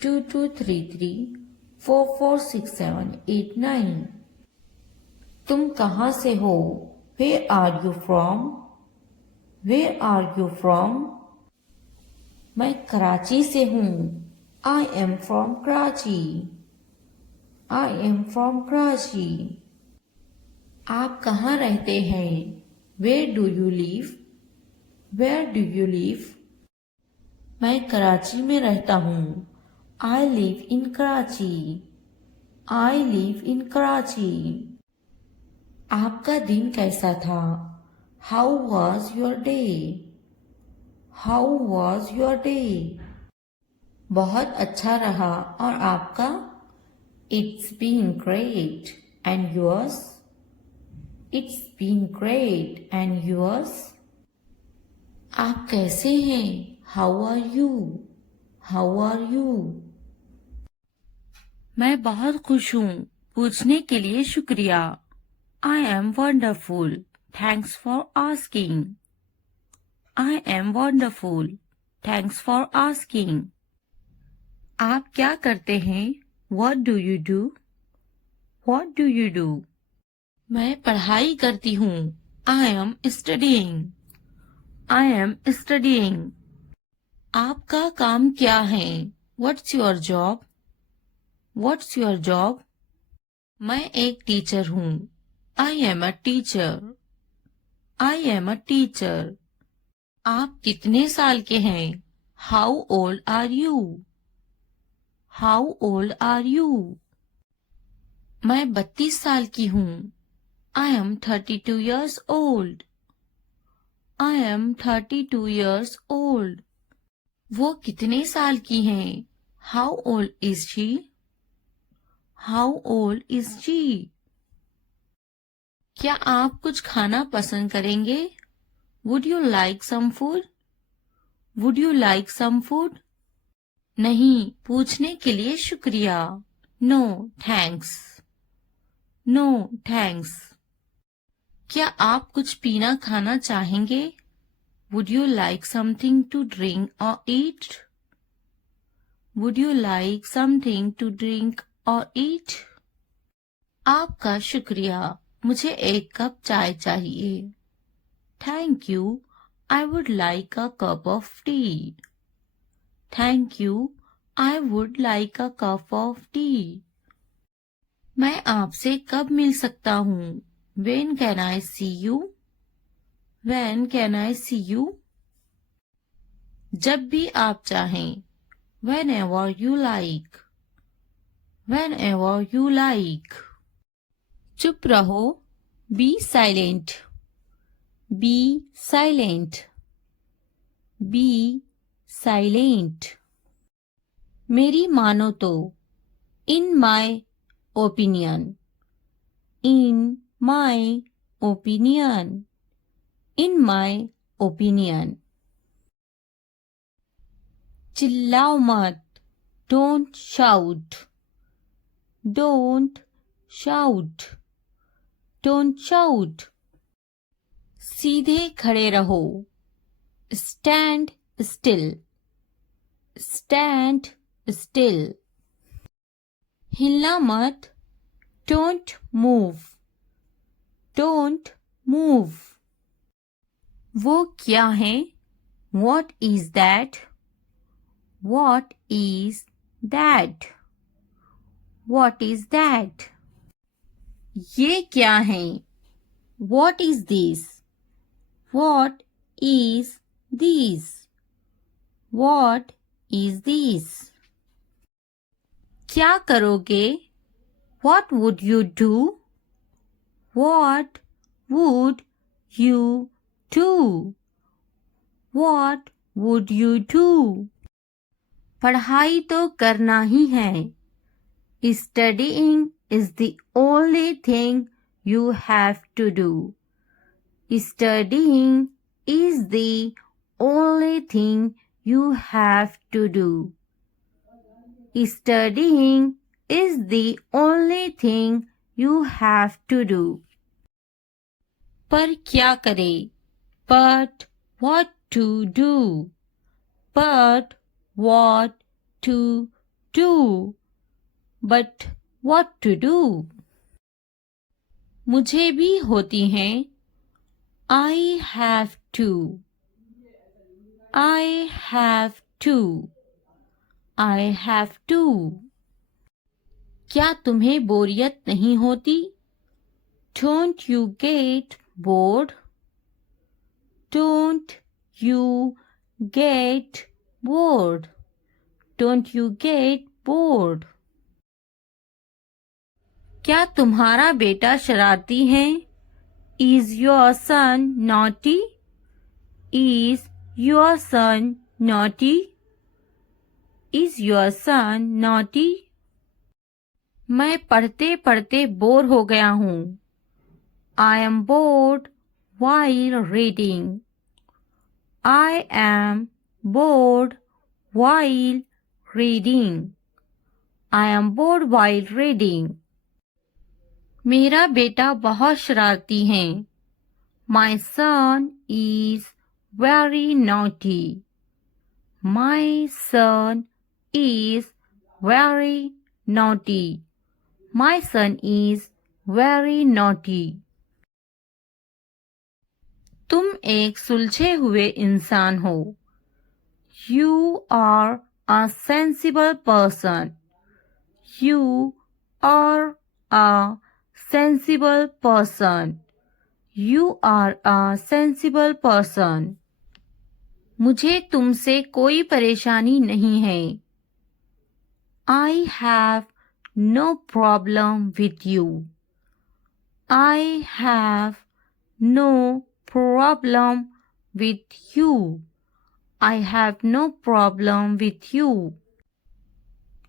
2233446789। तुम कहाँ से हो? Where are you from? Where are you from? मैं कराची से हूँ। I am from Karachi। I am from Karachi। आप कहाँ रहते हैं? Where do you live? Where do you live? मैं कराची में रहता हूँ। I live in Karachi। I live in Karachi। आपका दिन कैसा था? How was your day? How was your day? बहुत अच्छा रहा और आपका? It's been great. And yours? It's been great. And yours? आप कैसे हैं? How are you? How are you? मैं बहुत खुश हूँ। पूछने के लिए शुक्रिया। I am wonderful. Thanks for asking. I am wonderful. Thanks for asking. आप क्या करते हैं? What do you do? What do you do? मैं पढ़ाई करती हूँ। I am studying. I am studying. आपका काम क्या है? What's your job? What's your job? मैं एक टीचर हूँ। I am a teacher. I am a teacher. आप कितने साल के हैं? How old are you? How old are you? मैं 32 साल की हूँ। I am 32 years old. I am 32 years old. वो कितने साल की हैं? How old is she? How old is she? क्या आप कुछ खाना पसंद करेंगे? Would you like some food? Would you like some food? नहीं, पूछने के लिए शुक्रिया। No, thanks. No, thanks. क्या आप कुछ पीना खाना चाहेंगे? Would you like something to drink or eat? Would you like something to drink or eat? आपका शुक्रिया। मुझे एक कप चाय चाहिए। Thank you. I would like a cup of tea. Thank you. I would like a cup of tea. मैं आपसे कब मिल सकता हूँ? When can I see you? When can I see you? जब भी आप चाहें। Whenever you like. Whenever you like. चुप रहो। Be silent. Be silent. Be silent. मेरी मानो तो। In my opinion. In my opinion. In my opinion. चिल्लाओ मत। Don't shout. Don't shout. Don't shout. सीधे खड़े रहो। Stand still. Stand still. हिलना मत। Don't move. Don't move. वो क्या है? What is that? What is that? What is that? ये क्या है? What is this? What is this? What is this? क्या करोगे? What would you do? What would you do? What would you do? पढ़ाई तो करना ही है. Studying is the only thing you have to do. Studying is the only thing you have to do. Studying is the only thing you have to do. पर क्या करें? But what to do? But what to do? But what to do? मुझे भी होती हैं. I have to. I have to. I have to. क्या तुम्हें बोरियत नहीं होती? Don't you get bored? Don't you get bored? Don't you get bored? क्या तुम्हारा बेटा शरारती है? Is your son naughty? Is your son naughty? Is your son naughty? मैं पढ़ते पढ़ते बोर हो गया हूँ. I am bored while reading. I am bored while reading. I am bored while reading. मेरा बेटा बहुत शरारती है. My son is very naughty. My son is very naughty. My son is very naughty. तुम एक सुलझे हुए इंसान हो. You are a sensible person. You are a sensible person. You are a sensible person. मुझे तुमसे कोई परेशानी नहीं है. I have no problem with you. I have no problem with you. I have no problem with you.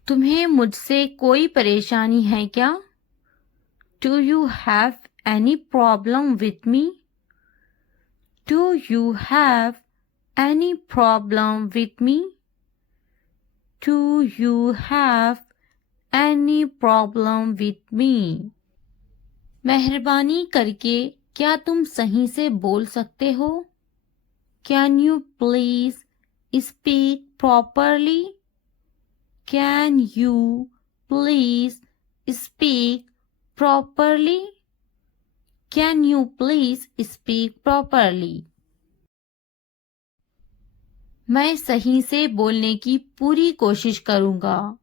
तुम्हें मुझसे कोई परेशानी है क्या? Do you have any problem with me? Do you have any problem with me? Do you have any problem with me? मेहरबानी करके क्या तुम सही से बोल सकते हो? Can you please speak properly? Can you please speak properly? Can you please speak properly? मैं सही से बोलने की पूरी कोशिश करूंगा.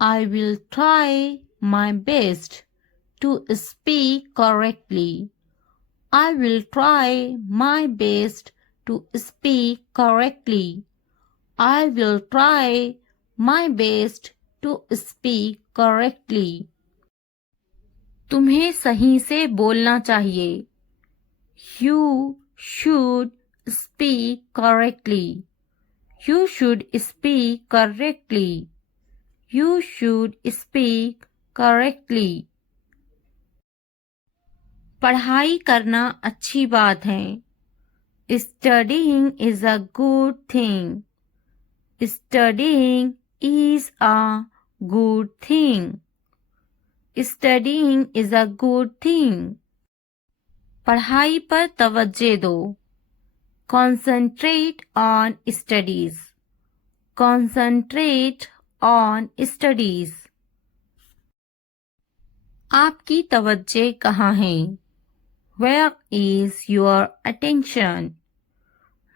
I will try my best to speak correctly. I will try my best to speak correctly. I will try my best to speak correctly. तुम्हें सही से बोलना चाहिए. You should speak correctly. You should speak correctly. You should speak correctly. पढ़ाई करना अच्छी बात है. Studying is a good thing. Studying is a good thing. Studying is a good thing. पढ़ाई पर तवज्जो दो. Concentrate on studies. Concentrate on studies. आपकी तवज्जो कहाँ है? Where is your attention?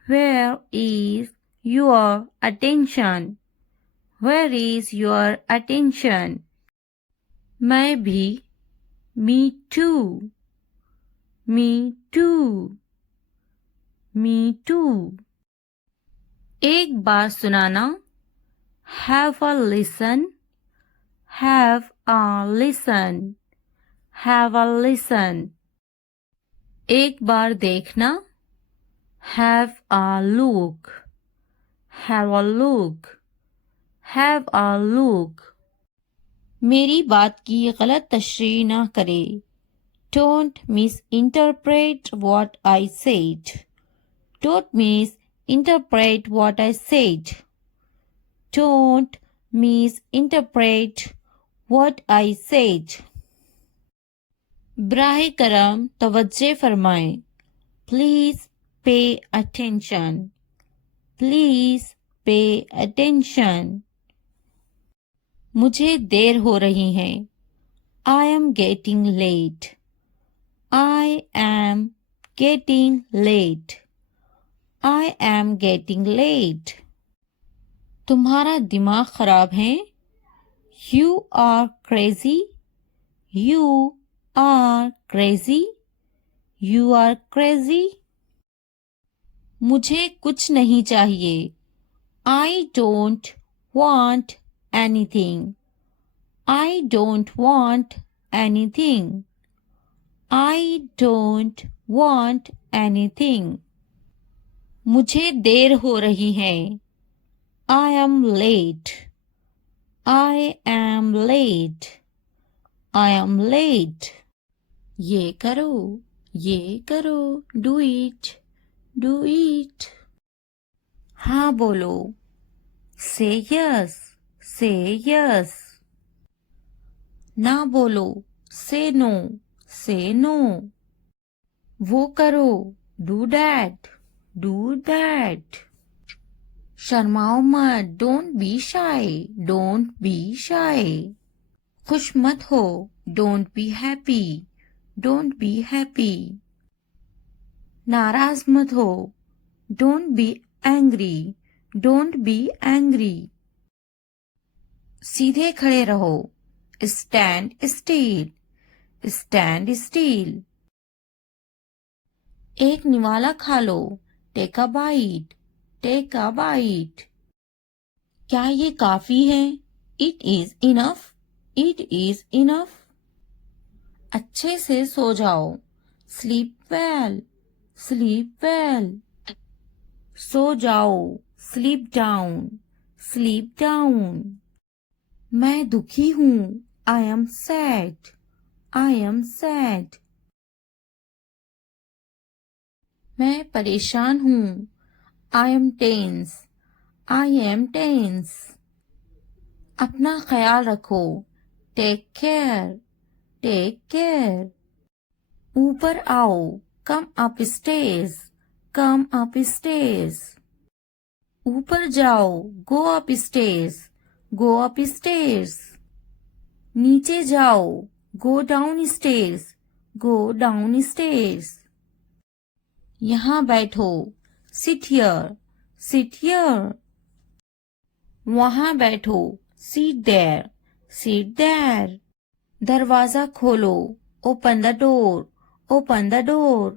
Where is your attention? Where is your attention? मैं भी. Me too. Me too. Me too. एक बार सुनाना. Have a listen. Have a listen. Have a listen. एक बार देखना. Have a look. Have a look. Have a look. मेरी बात की गलत तशरीह ना करे. Don't misinterpret what I said. Don't misinterpret what I said. Don't misinterpret what I said. बराह करम तवज्जो फरमाएं. Please pay attention. Please pay attention. मुझे देर हो रही है. I am getting late. I am getting late. I am getting late. तुम्हारा दिमाग खराब है. You are crazy. You are crazy. You are crazy. मुझे कुछ नहीं चाहिए. I don't want anything. I don't want anything. I don't want anything. मुझे देर हो रही है. I am late. I am late. I am late. ये करो. ये करो. Do it. Do it. हाँ बोलो. Say yes. Say yes. ना बोलो. Say no. Say no. वो करो. Do that. Do that. शर्माओ मत. Don't be shy. Don't be shy. खुश मत हो. Don't be happy. Don't be happy. नाराज मत हो. Don't be angry. Don't be angry. सीधे खड़े रहो. Stand still. Stand still. एक निवाला खा लो. Take a bite. Take a bite. क्या ये काफी है? It is enough. It is enough. अच्छे से सो जाओ. Sleep well. Sleep well. सो जाओ. Sleep down. Sleep down. मैं दुखी हूँ. I am sad. I am sad. मैं परेशान हूँ. I am tense. I am tense. अपना ख्याल रखो. Take care. Take care. ऊपर आओ. Come upstairs. Come upstairs. ऊपर जाओ. Go upstairs. Go upstairs. नीचे जाओ. Go downstairs. Go downstairs. यहाँ बैठो. Sit here. Sit here. वहाँ बैठो. Sit there. Sit there. दरवाजा खोलो. Open the door. Open the door.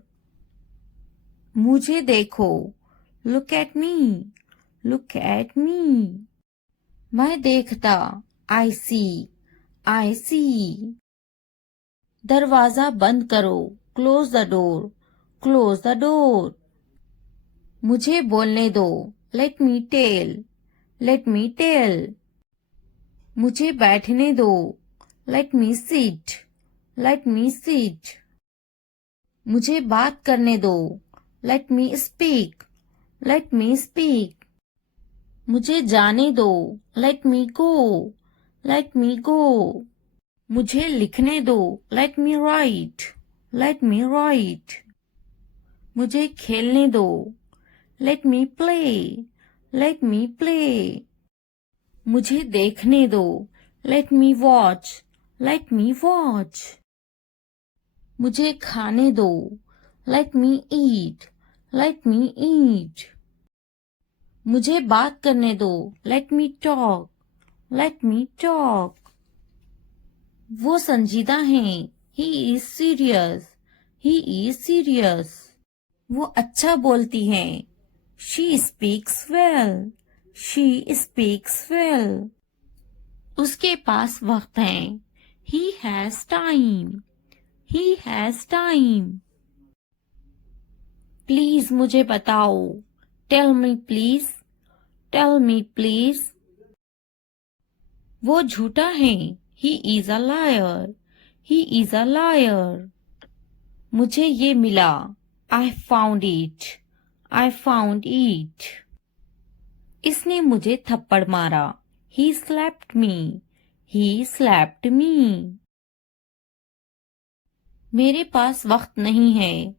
मुझे देखो. Look at me. Look at me. मैं देखता. I see. I see. दरवाजा बंद करो. Close the door. Close the door. मुझे बोलने दो. Let me tell. Let me tell. मुझे बैठने दो. Let me sit. Let me sit. मुझे बात करने दो. Let me speak. Let me speak. मुझे जाने दो. Let me go. Let me go. मुझे लिखने दो. Let me write. Let me write. मुझे खेलने दो. Let me play. Let me play. मुझे देखने दो. Let me watch. Let me watch. मुझे खाने दो. Let me eat. Let me eat. मुझे बात करने दो. Let me talk. Let me talk. वो संजीदा हैं. He is serious. He is serious. वो अच्छा बोलती हैं। She speaks well, she speaks well. उसके पास वक्त है। He has time, he has time. Please मुझे बताओ। Tell me please, tell me please. वो झूठा है। He is a liar, he is a liar. मुझे ये मिला। I found it, I found it. इसने मुझे थप्पड़ मारा। He slapped me, he slapped me. मेरे पास वक्त नहीं है।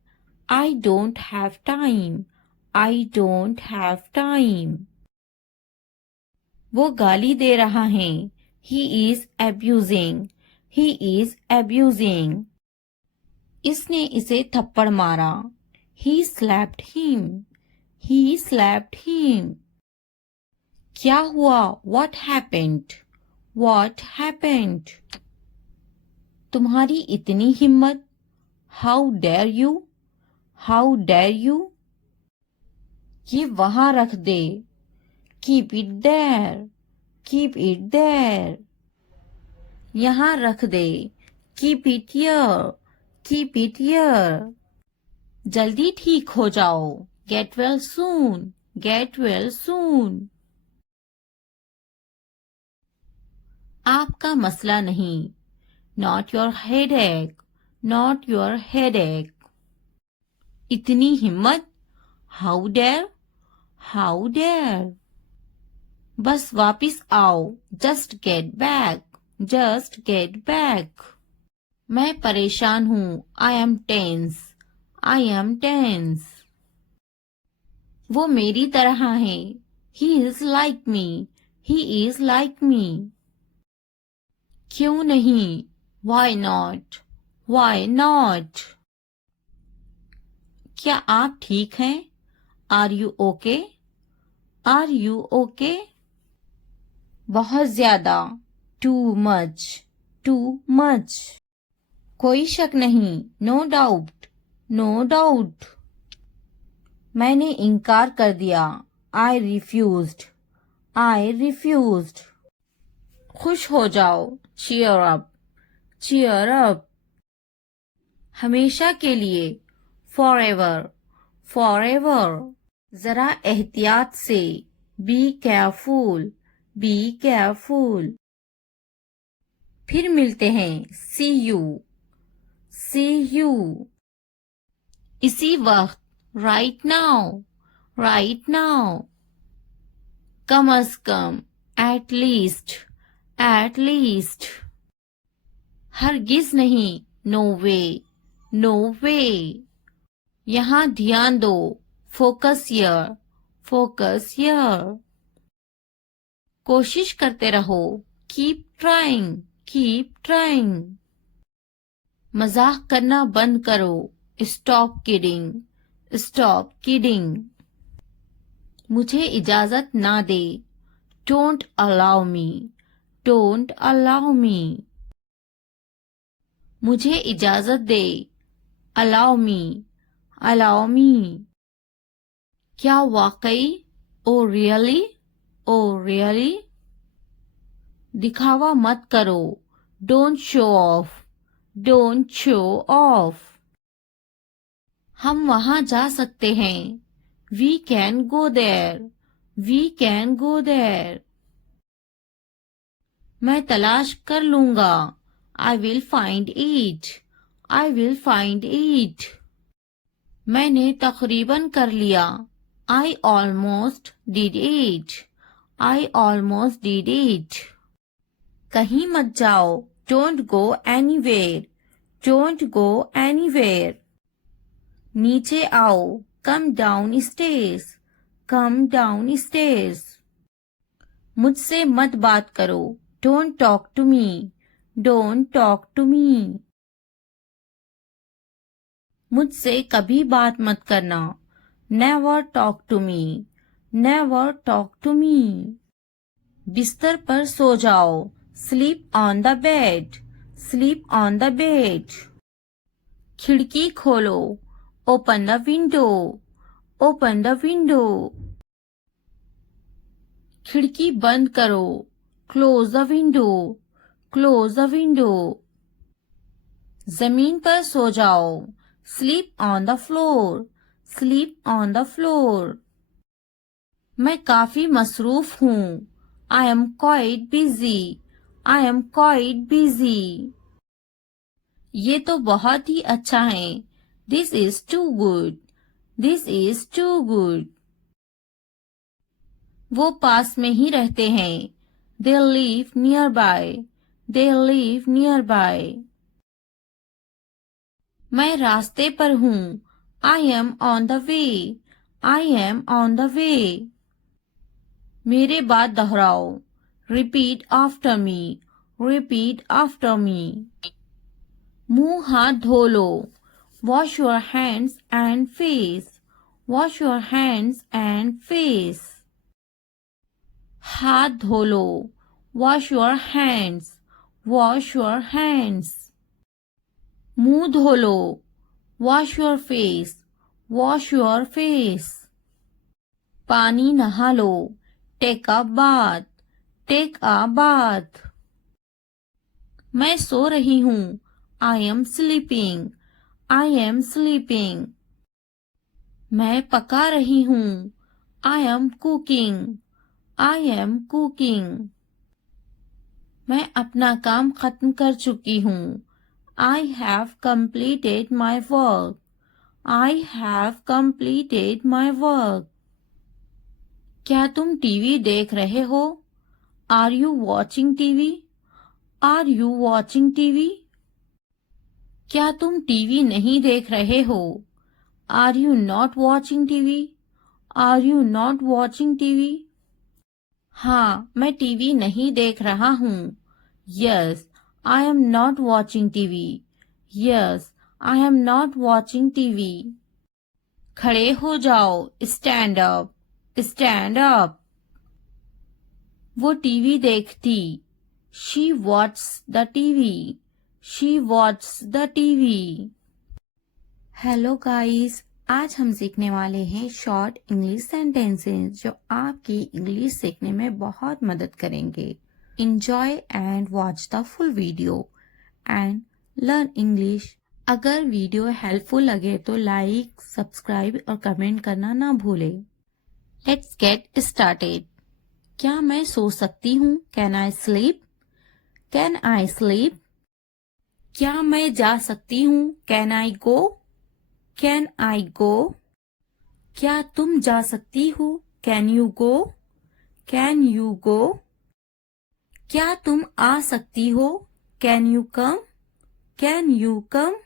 I don't have time, I don't have time. वो गाली दे रहा है। He is abusing, he is abusing. इसने इसे थप्पड़ मारा। He slapped him, he slapped him. क्या हुआ? What happened? What happened? तुम्हारी इतनी हिम्मत? How dare you? How dare you? ये वहां रख दे। Keep it there, keep it there। यहाँ रख दे। Keep it here, keep it here। जल्दी ठीक हो जाओ। Get well soon, get well soon। आपका मसला नहीं। Not your headache, not your headache। इतनी हिम्मत? How dare, how dare। बस वापिस आओ। Just get back, just get back। मैं परेशान हूँ। I am tense, I am tense। वो मेरी तरह है। He is like me, he is like me। क्यों नहीं? Why not, why not। क्या आप ठीक हैं? Are you okay? Are you okay? बहुत ज्यादा। Too much, too much। कोई शक नहीं। No doubt, no doubt। मैंने इनकार कर दिया। I refused, I refused। खुश हो जाओ। Cheer up, cheer up। हमेशा के लिए। Forever, forever। जरा एहतियात से। Be careful, be careful। फिर मिलते हैं। See you, see you। इसी वक्त। Right now, right now। Come a come. At least, at least। हरगिज नहीं। No way, no way। यहाँ ध्यान दो। Focus here, focus here। कोशिश करते रहो। Keep trying, keep trying। मजाक करना बंद करो। Stop kidding, stop kidding। मुझे इजाजत ना दे। Don't allow me, don't allow me। मुझे इजाजत दे। Allow me, allow me। क्या वाकई? Oh really, oh really। दिखावा मत करो। Don't show off, don't show off। हम वहां जा सकते हैं। We can go there, we can go there। मैं तलाश कर लूंगा। I will find it, I will find it। मैंने तकरीबन कर लिया। I almost did it, I almost did it। कहीं मत जाओ। Don't go anywhere, don't go anywhere। नीचे आओ। Come down stairs, come down stairs। मुझसे मत बात करो। Don't talk to me, don't talk to me। मुझसे कभी बात मत करना। Never talk to me, never talk to me। बिस्तर पर सो जाओ। Sleep on the bed, sleep on the bed। खिड़की खोलो। Open the window. Open the window. खिड़की बंद करो. Close the window. Close the window. जमीन पर सो जाओ. Sleep on the floor. Sleep on the floor. मैं काफी मसरूफ हूँ. I am quite busy. I am quite busy. ये तो बहुत ही अच्छा है. This is too good. This is too good. वो पास में ही रहते हैं. They live nearby. They live nearby. मैं रास्ते पर हूँ. I am on the way. I am on the way. मेरे बाद दोहराओ. Repeat after me. Repeat after me. मुंह हाथ धो लो. Wash your hands and face. Wash your hands and face. हाथ धो लो. Wash your hands. Wash your hands. मुंह धो लो. Wash your face. Wash your face. पानी नहा लो. Take a bath. Take a bath. मैं सो रही हूँ. I am sleeping. I am sleeping. मैं पका रही हूँ. I am cooking. I am cooking. मैं अपना काम खत्म कर चुकी हूँ. I have completed my work. I have completed my work. क्या तुम टीवी देख रहे हो? Are you watching TV? Are you watching TV? क्या तुम टीवी नहीं देख रहे हो? Are you not watching TV? Are you not watching TV? हाँ, मैं टीवी नहीं देख रहा हूँ. Yes, I am not watching TV. Yes, I am not watching TV. खड़े हो जाओ. Stand up. Stand up. वो टीवी देखती. She watches the TV. She watches the TV. Hello guys, आज हम सीखने वाले हैं शॉर्ट इंग्लिश सेंटेंसेस जो आपकी इंग्लिश सीखने में बहुत मदद करेंगे. Enjoy and watch the full video and learn English. अगर वीडियो हेल्पफुल लगे तो लाइक, सब्सक्राइब और कमेंट करना ना भूलें. Let's get started. क्या मैं सो सकती हूँ? Can I sleep? Can I sleep? क्या मैं जा सकती हूँ? Can I go? Can I go? क्या तुम जा सकती हो? Can you go? Can you go? क्या तुम आ सकती हो? Can you come? Can you come?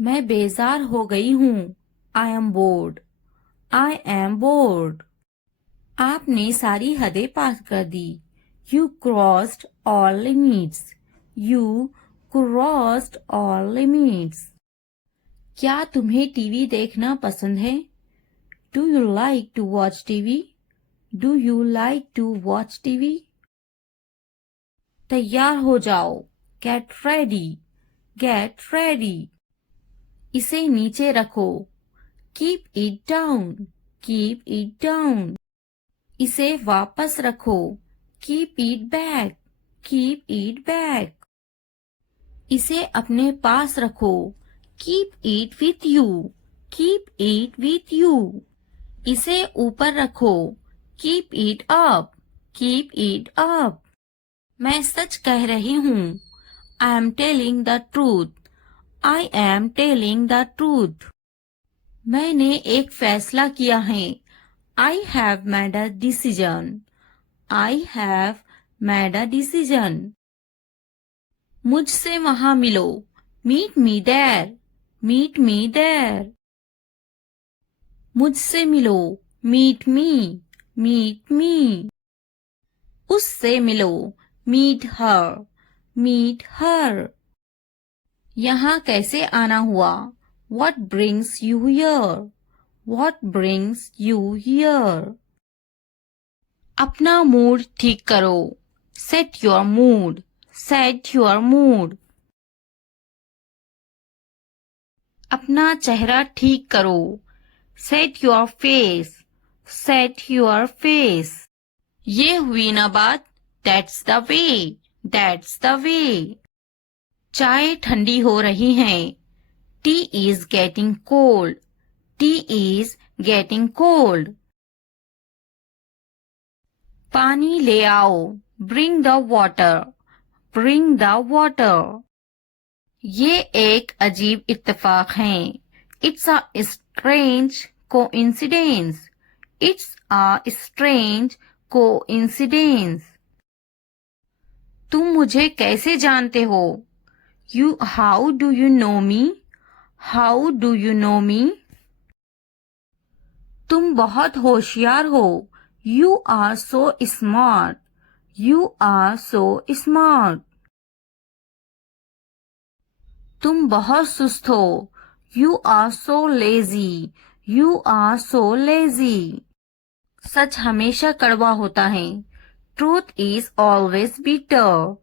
मैं बेजार हो गई हूँ. I am bored. I am bored. आपने सारी हदें पार कर दी. You crossed all limits. You crossed all limits. क्या तुम्हें टीवी देखना पसंद है? Do you like to watch TV? Do you like to watch TV? तैयार हो जाओ. Get ready. Get ready. इसे नीचे रखो. Keep it down. Keep it down. इसे वापस रखो. Keep it back. Keep it back. इसे अपने पास रखो. Keep it with you. Keep it with you. इसे ऊपर रखो. Keep it up. Keep it up. मैं सच कह रही हूँ. I am telling the truth. I am telling the truth. मैंने एक फैसला किया है. I have made a decision. I have made a decision. मुझसे वहां मिलो. Meet me there. Meet me there. मुझसे मिलो. Meet me. Meet me. उससे मिलो. Meet her. Meet her. यहाँ कैसे आना हुआ? What brings you here? What brings you here? अपना मूड ठीक करो. Set your mood. Set your mood. अपना चेहरा ठीक करो. Set your face. Set your face. ये हुई ना बात. That's the way. That's the way. चाय ठंडी हो रही है. Tea is getting cold. Tea is getting cold. पानी ले आओ. Bring the water. Bring the water. ये एक अजीब इत्तेफाक है. It's a strange coincidence. It's a strange coincidence. तुम मुझे कैसे जानते हो? How do you know me? How do you know me? तुम बहुत होशियार हो. You are so smart. You are so smart. तुम बहुत सुस्त हो. You are so lazy. You are so lazy. सच हमेशा कड़वा होता है. Truth is always bitter.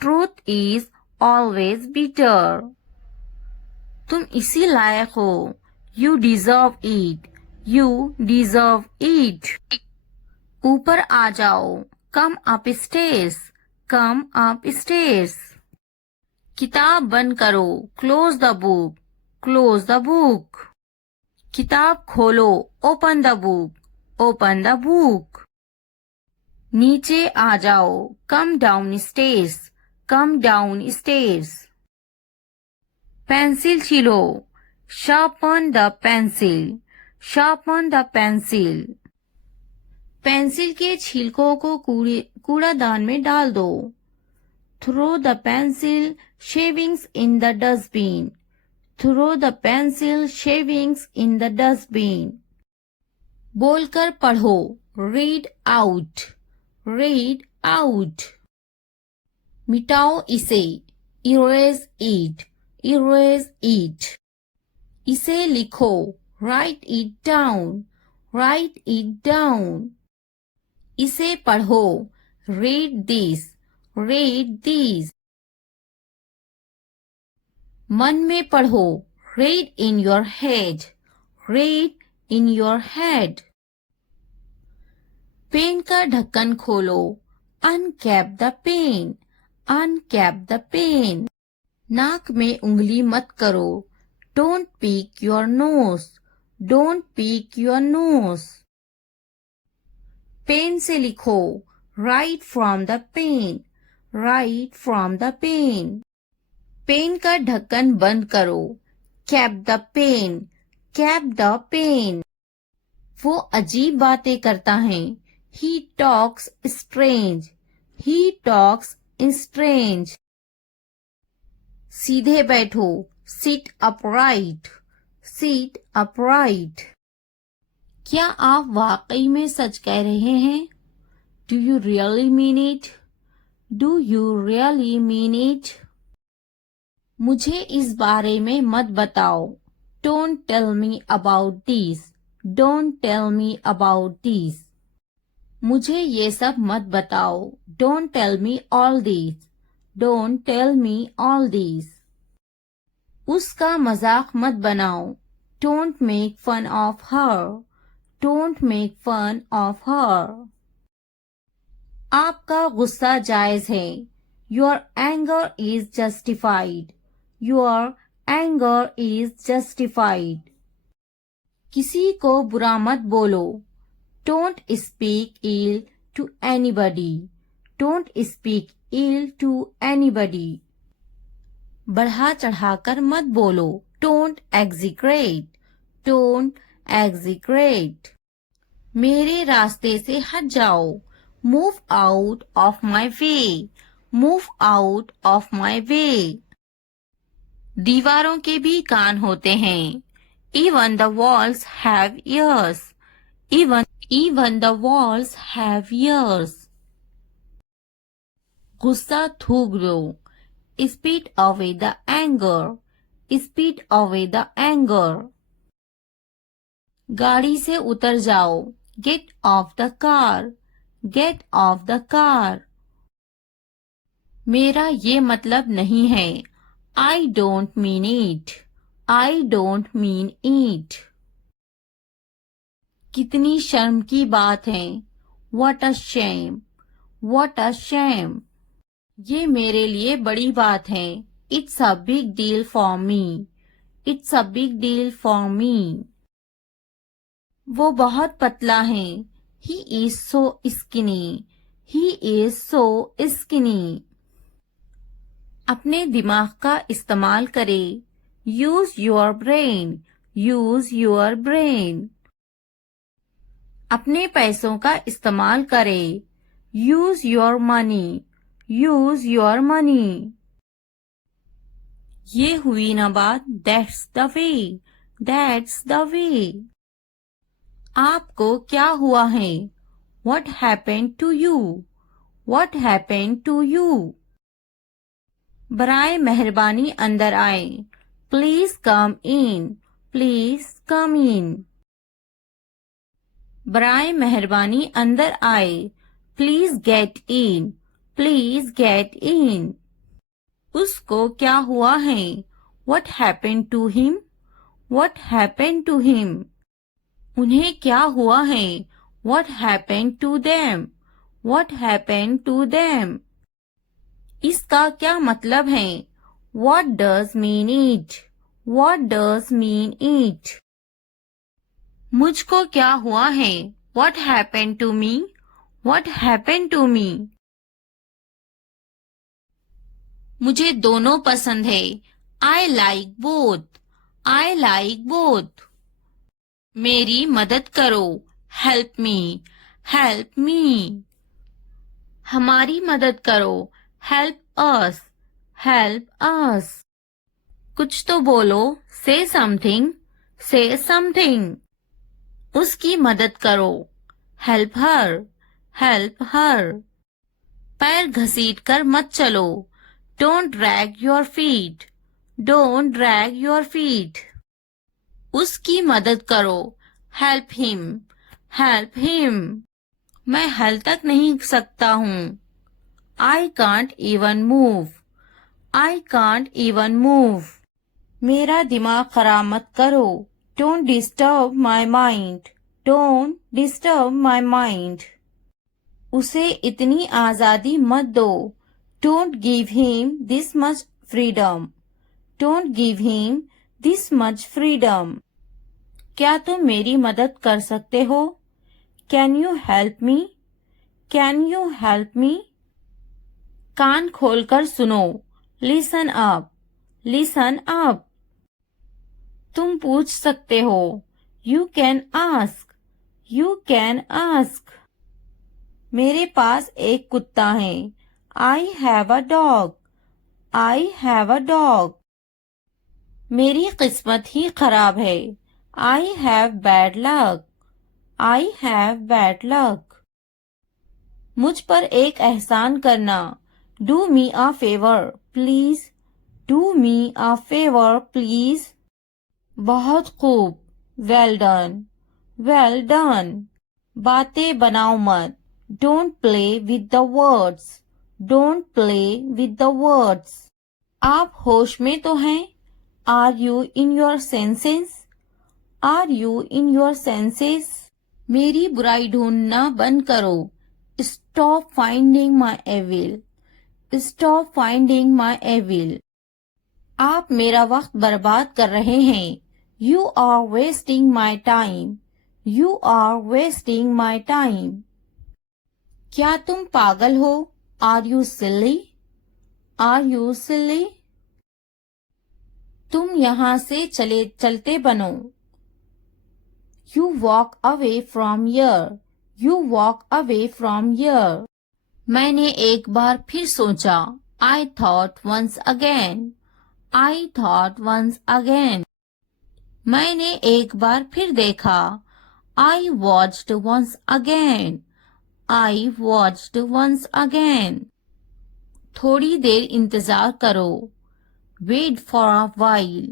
Truth is always bitter. तुम इसी लायक हो. You deserve it. You deserve it. ऊपर आ जाओ. Come upstairs. Come upstairs. किताब बंद करो. Close the book. Close the book. किताब खोलो. Open the book. Open the book. नीचे आ जाओ. Come downstairs. Come downstairs. Pencil छीलो. Sharpen the pencil. Sharpen the pencil. Pencil के छिलकों को कूड़ादान में डाल दो. Throw the pencil shavings in the dustbin. Throw the pencil shavings in the dustbin. बोलकर पढ़ो. Read out. Read out. मिटाओ इसे. Erase it. Erase it. इसे लिखो. Write it down. Write it down. इसे पढ़ो. Read this. Read this. मन में पढ़ो. Read in your head. Read in your head. Pen का ढक्कन खोलो. Uncap the pen. Uncap the pen. नाक में उंगली मत करो. Don't pick your nose. Don't pick your nose. Pen से लिखो. Write from the pen. Write from the pen. Pen का ढक्कन बंद करो. Cap the pen. Cap the pen. वो अजीब बातें करता है. He talks strange. He talks strange. सीधे बैठो. Sit upright. Sit upright. क्या आप वाकई में सच कह रहे हैं? Do you really mean it? Do you really mean it? मुझे इस बारे में मत बताओ. Don't tell me about this. Don't tell me about this. मुझे ये सब मत बताओ. Don't tell me all this. Don't tell me all this. उसका मजाक मत बनाओ. Don't make fun of her. Don't make fun of her. आपका गुस्सा जायज है. Your anger is justified. Your anger is justified. किसी को बुरा मत बोलो. Don't speak ill to anybody. Don't speak ill to anybody. बढ़ा चढ़ाकर मत बोलो. Don't exaggerate. Don't exaggerate. मेरे रास्ते से हट जाओ. Move out of my way. Move out of my way. दीवारों के भी कान होते हैं. Even the walls have ears. Even the walls have ears. गुस्सा थूक दो. Spit away the anger. Spit away the anger. गाड़ी से उतर जाओ. Get off the car. Get off the car. मेरा ये मतलब नहीं है. I don't mean it. I don't mean it. कितनी शर्म की बात है. What a shame. What a shame. ये मेरे लिए बड़ी बात है. It's a big deal for me. It's a big deal for me. वो बहुत पतला है. He is so skinny. He is so skinny. अपने दिमाग का इस्तेमाल करें. Use your brain. Use your brain. अपने पैसों का इस्तेमाल करें. Use your money. Use your money. ये हुई ना बात. That's the way. That's the way. आपको क्या हुआ है? What happened to you? What happened to you? बराए मेहरबानी अंदर आए. Please come in. Please come in. बराए मेहरबानी अंदर आए. Please get in. Please get in. उसको क्या हुआ है? What happened to him? What happened to him? उन्हें क्या हुआ है? What happened to them? What happened to them? इसका क्या मतलब है? What does mean it? What does mean it? मुझको क्या हुआ है? What happened to me? What happened to me? मुझे दोनों पसंद है. I like both. I like both. मेरी मदद करो. Help me. Help me. हमारी मदद करो. Help us. Help us. कुछ तो बोलो. Say something. Say something. उसकी मदद करो. Help her. Help her. पैर घसीट कर मत चलो. Don't drag your feet. Don't drag your feet. उसकी मदद करो. Help him. Help him. मैं हल तक नहीं सकता हूँ. I can't even move. I can't even move. मेरा दिमाग खराब मत करो. Don't disturb my mind. Don't disturb my mind. उसे इतनी आजादी मत दो. Don't give him this much freedom. Don't give him this much freedom. क्या तुम मेरी मदद कर सकते हो? Can you help me? Can you help me? कान खोलकर सुनो. Listen up. Listen up. तुम पूछ सकते हो. You can ask. You can ask. मेरे पास एक कुत्ता है. I have a dog. I have a dog. मेरी किस्मत ही खराब है. I have bad luck. I have bad luck. मुझ पर एक एहसान करना. Do me a favor, please. Do me a favor, please. बहुत खूब. Well done. Well done. बातें बनाओ मत. Don't play with the words. Don't play with the words. आप होश में तो हैं? Are you in your senses? Are you in your senses? मेरी बुराई ढूंढना बंद करो. Stop finding my evil. Stop finding my evil. आप मेरा वक्त बर्बाद कर रहे हैं. You are wasting my time. You are wasting my time. क्या तुम पागल हो? Are you silly? Are you silly? तुम यहाँ से चलते बनो. You walk away from here. You walk away from here. मैंने एक बार फिर सोचा. I thought once again. I thought once again. मैंने एक बार फिर देखा. I watched once again. I watched once again. थोड़ी देर इंतजार करो. Wait for a while.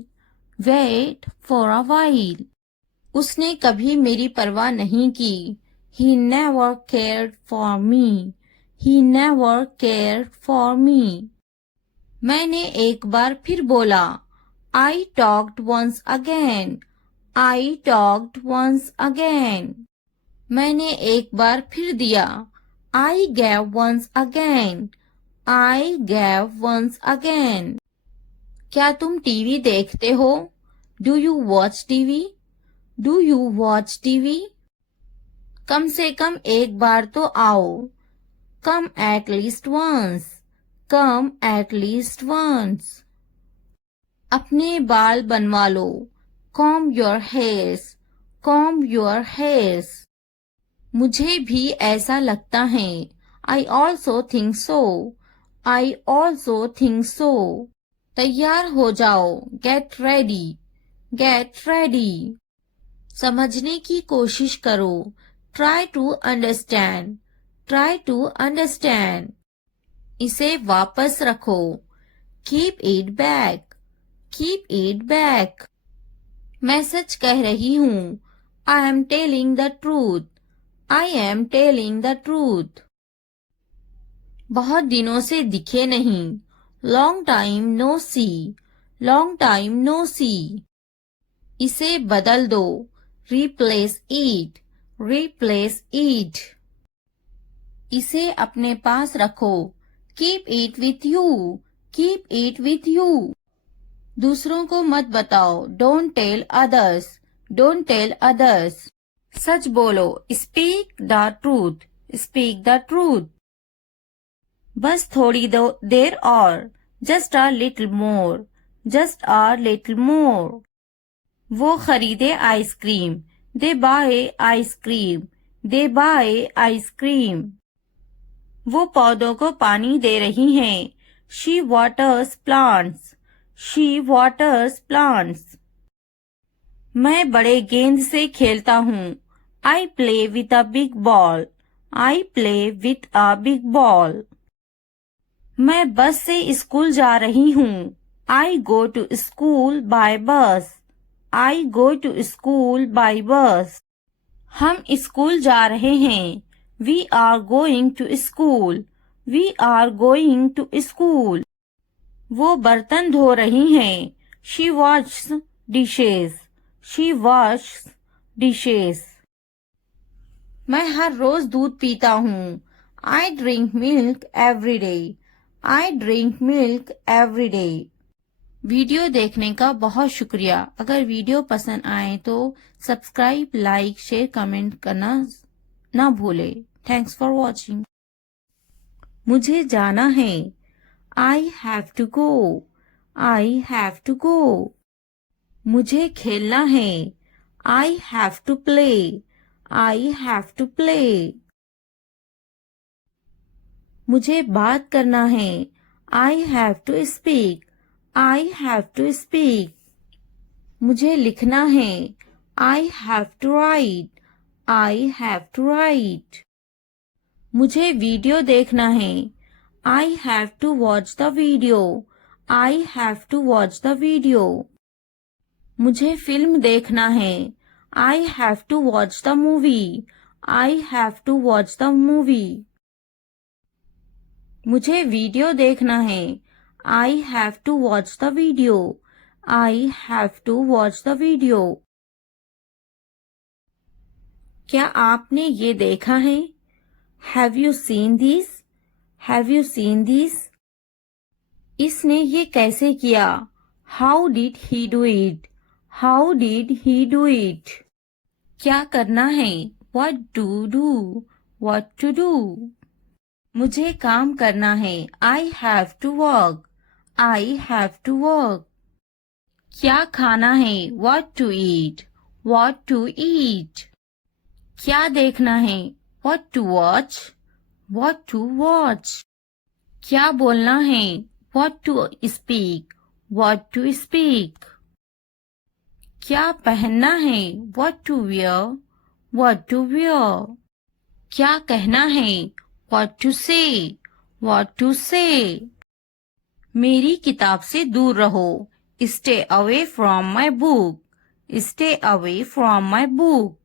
Wait for a while. उसने कभी मेरी परवाह नहीं की. He never cared for me. He never cared for me. मैंने एक बार फिर बोला. I talked once again. I talked once again. मैंने एक बार फिर दिया. I gave once again. I gave once again. क्या तुम टीवी देखते हो? Do you watch TV? Do you watch TV? कम से कम एक बार तो आओ. Come at least once. Come at least once. अपने बाल बनवा लो. Comb your hairs. Comb your hairs. मुझे भी ऐसा लगता है. I also think so. I also think so. तैयार हो जाओ. Get ready. Get ready. समझने की कोशिश करो. Try to understand. Try to understand. इसे वापस रखो. Keep it back. Keep it back. मैं सच कह रही हूँ. I am telling the truth. I am telling the truth. बहुत दिनों से दिखे नहीं. Long time no see. Long time no see. इसे बदल दो. Replace it. Replace it. इसे अपने पास रखो. Keep it with you. Keep it with you. दूसरों को मत बताओ. Don't tell others. Don't tell others. सच बोलो. Speak the truth. Speak the truth. बस थोड़ी देर और. Just a little more. Just a little more. वो खरीदे ice cream. They buy ice cream. They buy ice cream. वो पौधों को पानी दे रही हैं. She waters plants. She waters plants. मैं बड़े गेंद से खेलता हूँ. I play with a big ball. I play with a big ball. मैं बस से स्कूल जा रही हूँ. I go to school by bus. I go to school by bus. हम स्कूल जा रहे हैं. We are going to school. We are going to school. वो बर्तन धो रही हैं. She washes dishes. She washes dishes. मैं हर रोज दूध पीता हूँ. I drink milk every day. I drink milk every day. Video देखने का बहुत शुक्रिया. अगर वीडियो पसंद आए तो सब्सक्राइब, लाइक, शेयर, कमेंट करना ना भूले. Thanks for watching. मुझे जाना है. I have to go. I have to go. मुझे खेलना है. I have to play. I have to play. मुझे बात करना है. I have to speak. I have to speak. मुझे लिखना है. I have to write. I have to write. मुझे वीडियो देखना है. I have to watch the video. I have to watch the video. मुझे फिल्म देखना है. I have to watch the movie. I have to watch the movie. मुझे video देखना है. I have to watch the video. I have to watch the video. क्या आपने ये देखा है? Have you seen this? Have you seen this? इसने ये कैसे किया? How did he do it? How did he do it? क्या करना है? What to do? What to do? मुझे काम करना है. I have to work. I have to work. क्या खाना है? What to eat? What to eat? क्या देखना है? What to watch? What to watch? क्या बोलना है? What to speak? What to speak? क्या पहनना है? What to wear? What to wear? क्या कहना है? What to say? What to say? मेरी किताब से दूर रहो. Stay away from my book. Stay away from my book.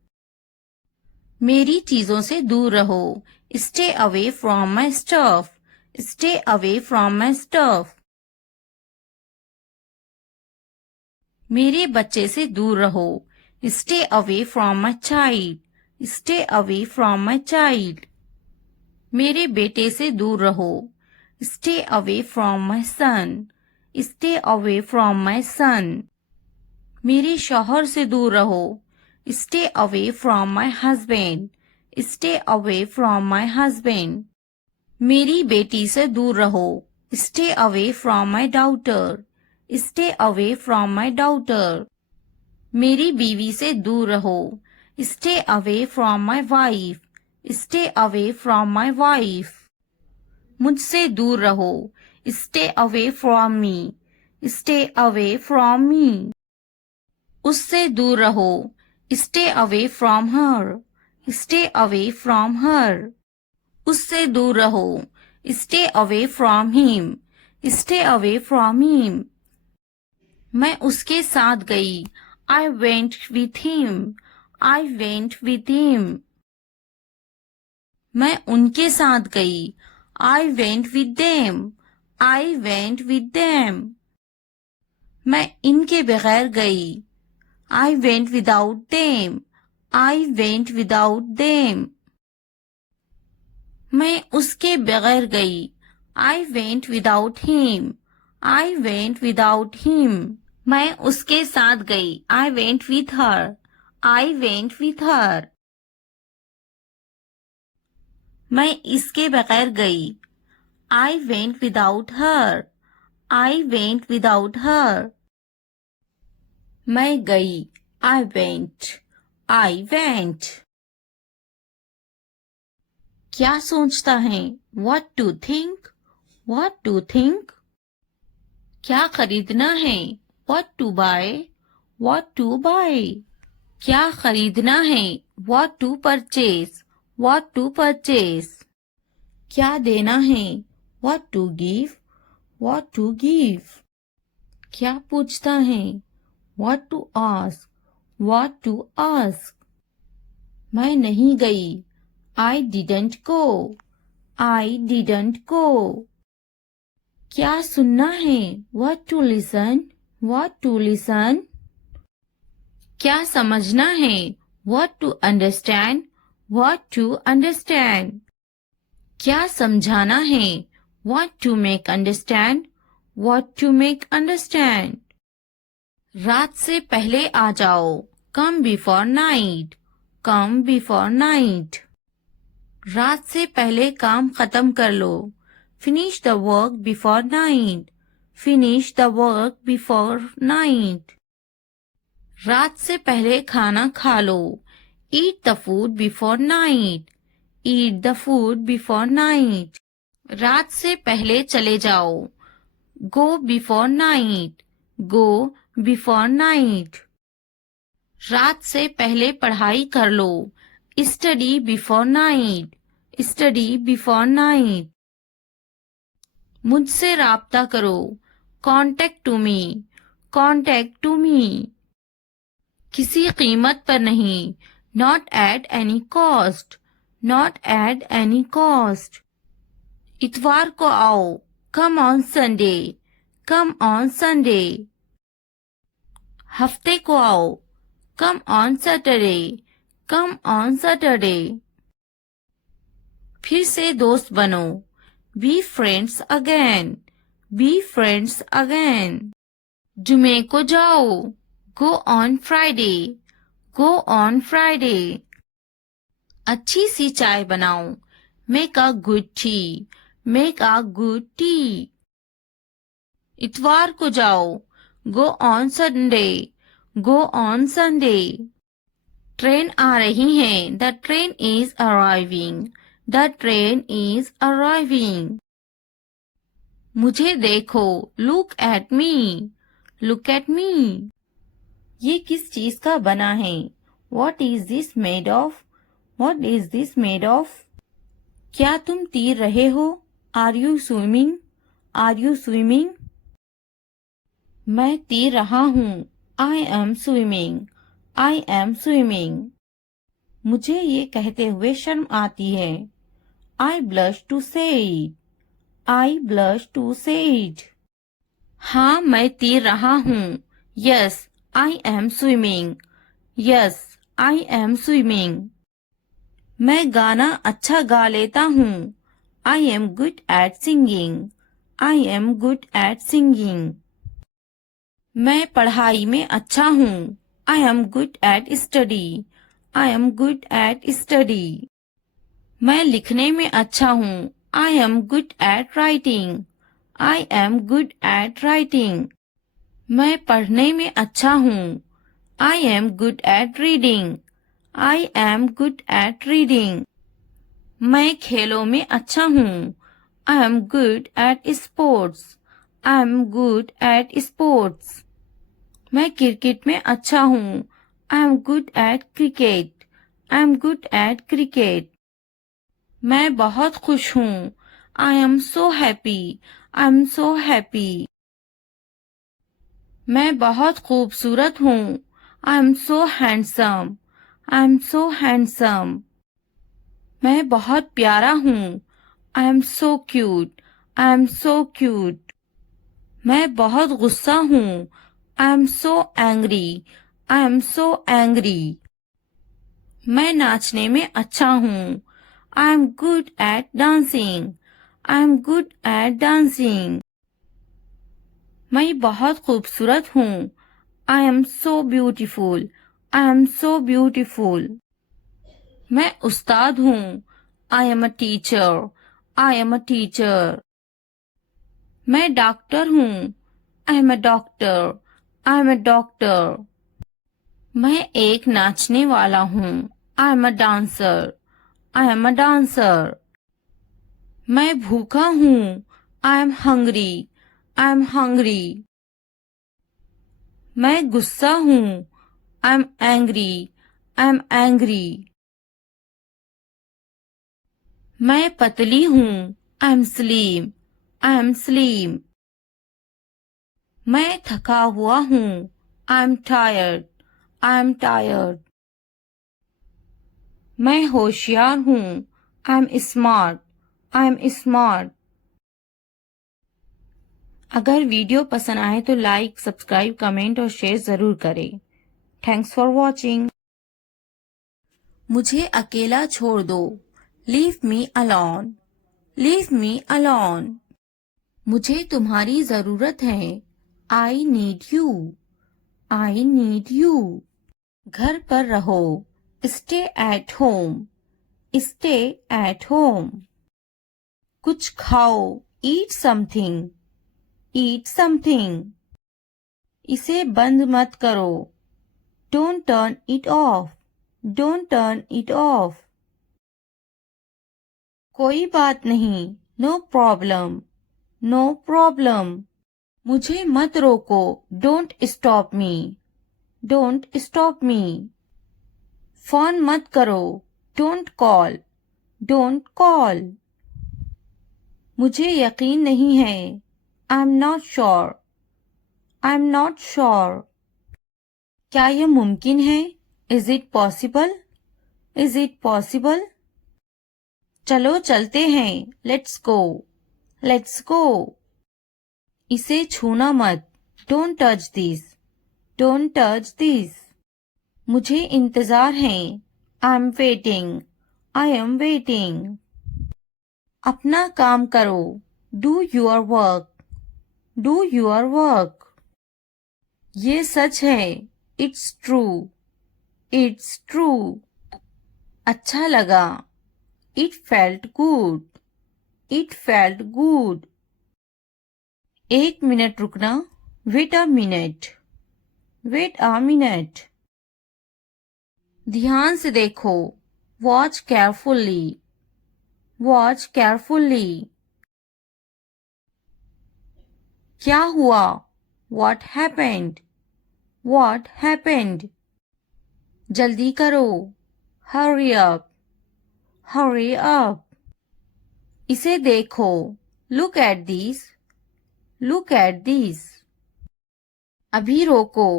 मेरी चीजों से दूर रहो. Stay away from my stuff. Stay away from my stuff. मेरे बच्चे से दूर रहो. Stay away from my child. Stay away from my child. मेरे बेटे से दूर रहो. Stay away from my son. Stay away from my son. मेरे शौहर से दूर रहो. Stay away from my husband. Stay away from my husband. मेरी बेटी से दूर रहो. Stay away from my daughter. Stay away from my daughter. मेरी बीवी से दूर रहो. Stay away from my wife. Stay away from my wife. मुझसे दूर रहो. Stay away from me. Stay away from me. उससे दूर रहो. Stay away from her. Stay away from her. उससे दूर रहो. Stay away from him. Stay away from him. मैं उसके साथ गई. I went with him. I went with him. मैं उनके साथ गई. I went with them. I went with them. मैं इनके बगैर गई. I went without them. I went without them. मैं उसके बगैर गई. I went without him. I went without him. मैं उसके साथ गई. I went with her. I went with her. मैं इसके बगैर गई. I went without her. I went without her. मैं गई. I went. I went. क्या सोचता है? What to think? What to think? क्या खरीदना है? What to buy? What to buy? क्या खरीदना है? What to purchase? What to purchase? क्या देना है? What to give? What to give? क्या पूछता है? What to ask? What to ask? मैं नहीं गई. I didn't go. I didn't go. क्या सुनना है? What to listen? What to listen? क्या समझना है? What to understand? What to understand? क्या समझाना है? What to make understand? What to make understand? रात से पहले आ जाओ. Come before night. Come before night. रात से पहले काम खत्म कर लो. Finish the work before night. Finish the work before night. रात से पहले खाना खा लो. Eat the food before night. Eat the food before night. रात से पहले चले जाओ. Go before night. Go before night. रात से पहले पढ़ाई कर लो. Study before night. Study before night. मुझसे राब्ता करो. Contact to me. Contact to me. किसी कीमत पर नहीं. Not at any cost. Not at any cost. इतवार को आओ. Come on Sunday. Come on Sunday. हफ्ते को आओ. Come on Saturday. Come on Saturday. फिर से दोस्त बनो. Be friends again. Be friends again. जुमे को जाओ. Go on Friday. Go on Friday. अच्छी सी चाय बनाओ. Make a good tea. Make a good tea. इतवार को जाओ. Go on Sunday. Go on Sunday. Train आ रही है. The train is arriving. The train is arriving. मुझे देखो. Look at me. Look at me. ये किस चीज का बना है? What is this made of? What is this made of? क्या तुम तैर रहे हो? Are you swimming? Are you swimming? मैं तैर रहा हूँ. I am swimming. I am swimming. मुझे ये कहते हुए शर्म आती है. I blush to say it. I blush to say it. हाँ, मैं तैर रहा हूँ. Yes, I am swimming. Yes, I am swimming. मैं गाना अच्छा गा लेता हूँ. I am good at singing. I am good at singing. मैं पढ़ाई में अच्छा हूँ. I am good at study. I am good at study. मैं लिखने में अच्छा हूँ. I am good at writing. I am good at writing. मैं पढ़ने में अच्छा हूँ. I am good at reading. I am good at reading. मैं खेलों में अच्छा हूँ. I am good at sports. I am good at sports. मैं क्रिकेट में अच्छा हूँ. I am good at cricket. I am good at cricket. मैं बहुत खुश हूँ. I am so happy. I am so happy. मैं बहुत खूबसूरत हूँ. I am so handsome. I am so handsome. मैं बहुत प्यारा हूँ. I am so cute. I am so cute. मैं बहुत गुस्सा हूँ. I am so angry. I am so angry. मैं नाचने में अच्छा हूँ. I am good at dancing. I am good at dancing. मैं बहुत खूबसूरत हूँ. I am so beautiful. I am so beautiful. मैं उस्ताद हूँ. I am a teacher. I am a teacher. मैं डॉक्टर हूँ. I am a doctor. I am a doctor. मैं एक नाचने वाला हूँ. I am a dancer. I am a dancer. मैं भूखा हूँ. I am hungry. I am hungry. मैं गुस्सा हूँ. I am angry. I am angry. मैं पतली हूँ. I am slim. I am slim. मैं थका हुआ हूँ. I am tired. I am tired. मैं होशियार हूँ. I am smart. I am smart. अगर वीडियो पसंद आए तो लाइक, सब्सक्राइब, कमेंट और शेयर जरूर करें. Thanks for watching. मुझे अकेला छोड़ दो. Leave me alone. Leave me alone. मुझे तुम्हारी जरूरत है. I need you. I need you. घर पर रहो. Stay at home. Stay at home. कुछ खाओ. Eat something. Eat something. इसे बंद मत करो. Don't turn it off. Don't turn it off. कोई बात नहीं. No problem. No problem. मुझे मत रोको. Don't stop me. Don't stop me. Phone मत करो. Don't call. Don't call. मुझे यकीन नहीं है. I am not sure. I am not sure. क्या यह मुमकिन है? Is it possible? Is it possible? चलो चलते हैं. Let's go. Let's go. इसे छूना मत. Don't touch this. Don't touch this. मुझे इंतजार है. I am waiting. I am waiting. अपना काम करो. Do your work. Do your work. ये सच है. It's true. It's true. अच्छा लगा. It felt good. It felt good. एक मिनट रुकना. Wait a minute. Wait a minute. ध्यान से देखो. Watch carefully. Watch carefully. क्या हुआ? What happened? What happened? जल्दी करो. Hurry up. Hurry up. इसे देखो. Look at this. Look at this. अभी रोको.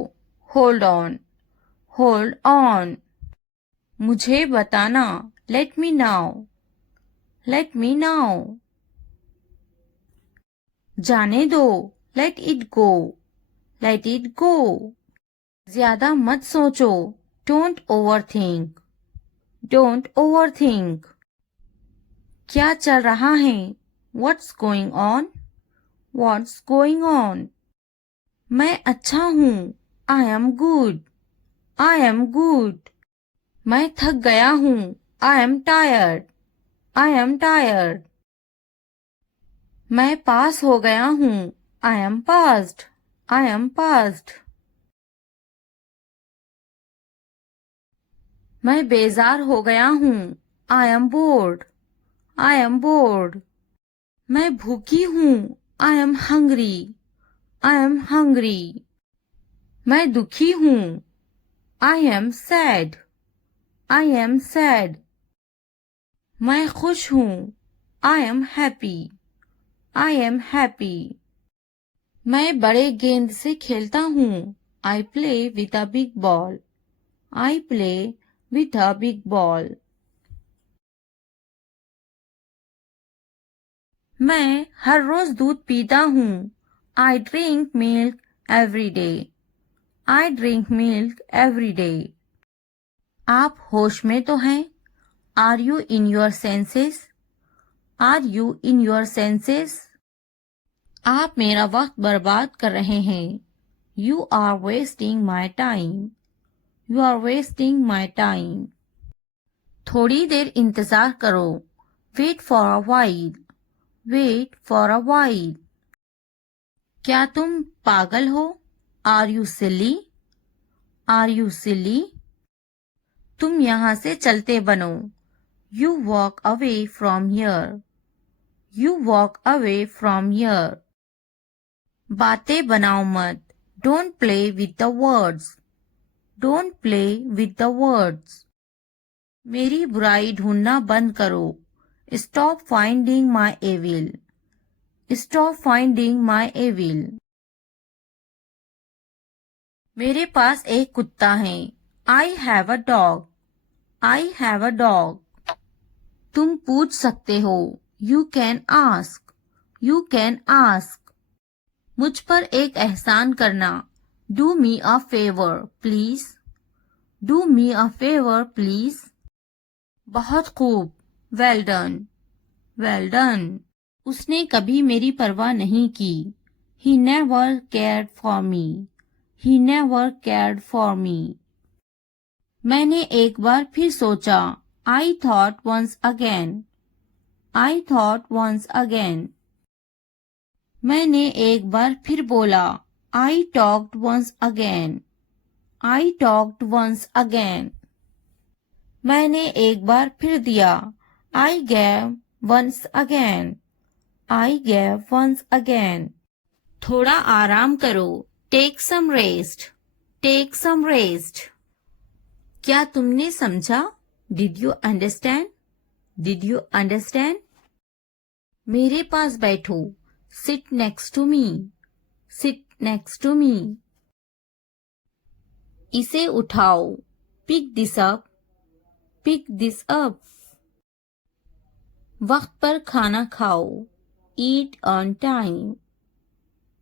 Hold on. Hold on. मुझे बताना. Let me know. Let me know. जाने दो. Let it go. Let it go. ज्यादा मत सोचो, डोंट ओवरथिंक, डोंट ओवरथिंक। क्या चल रहा है, what's going on, what's going on. मैं अच्छा हूँ, I am good, I am good. मैं थक गया हूँ, I am tired, I am tired. मैं पास हो गया हूँ, I M passed, I am passed. मैं बेजार हो गया हूँ, I M board, I am board. मैं भूखी हूँ, I am hungry, I am hungry. मैं दुखी हूँ, I am sad, I am sad. मैं खुश हूँ, I am happy, I am happy. मैं बड़े गेंद से खेलता हूँ, I play with a big ball, I play with a big ball. मैं हर रोज दूध पीता हूँ, I drink milk every day, I drink milk every day. आप होश में तो हैं, are you in your senses, are you in your senses. आप मेरा वक्त बर्बाद कर रहे हैं, you are wasting my time, you are wasting my time. थोड़ी देर इंतजार करो, wait for a while, wait for a while. क्या तुम पागल हो, are you silly, are you silly. तुम यहाँ से चलते बनो, you walk away from here, you walk away from here. बातें बनाओ मत, don't play with the words, don't play with the words. मेरी बुराई ढूंढना बंद करो, stop finding my evil, stop finding my evil. मेरे पास एक कुत्ता है, I have a dog, I have a dog. तुम पूछ सकते हो, you can ask, you can ask. मुझ पर एक एहसान करना, do me a favour please, do me a favour please. बहुत खूब, वेल डन, वेल डन। उसने कभी मेरी परवाह नहीं की, he never cared for me, he never cared for me. मैंने एक बार फिर सोचा, I thought once again, I thought once again. मैंने एक बार फिर बोला, I talked once again, I talked once again. मैंने एक बार फिर दिया, I gave once again, I gave once again. थोड़ा आराम करो, take some rest, take some rest. क्या तुमने समझा, did you understand, did you understand. मेरे पास बैठो, sit next to me, sit next to me. इसे उठाओ, pick this up, pick this up. वक्त पर खाना खाओ, eat on time,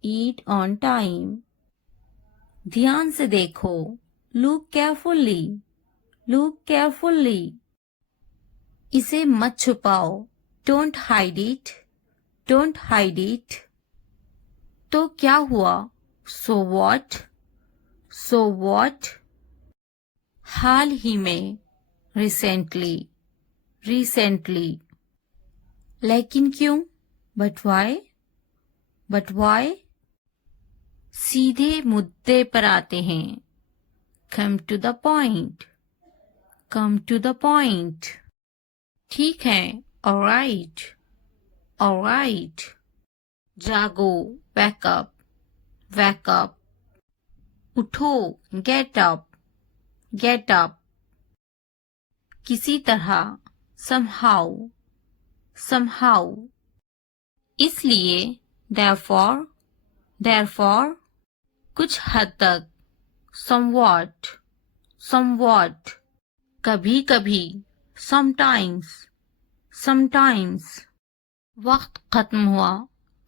eat on time. ध्यान से देखो, लुक केयरफुली, लुक केयरफुली। इसे मत छुपाओ, don't hide it, don't hide it. तो क्या हुआ, सो व्हाट, सो व्हाट। हाल ही में, रिसेंटली, रिसेंटली। लेकिन क्यों, बट वाई, बट वाई। सीधे मुद्दे पर आते हैं, come to the point, come to the point. ठीक है, ऑलराइट, ऑलराइट। जागो, वेकअप, वेकअप। उठो, गेट अप, गेट अप। किसी तरह, somehow, somehow। इसलिए, therefore, therefore। कुछ हद तक, somewhat, somewhat। कभी कभी, sometimes, sometimes। वक्त खत्म हुआ,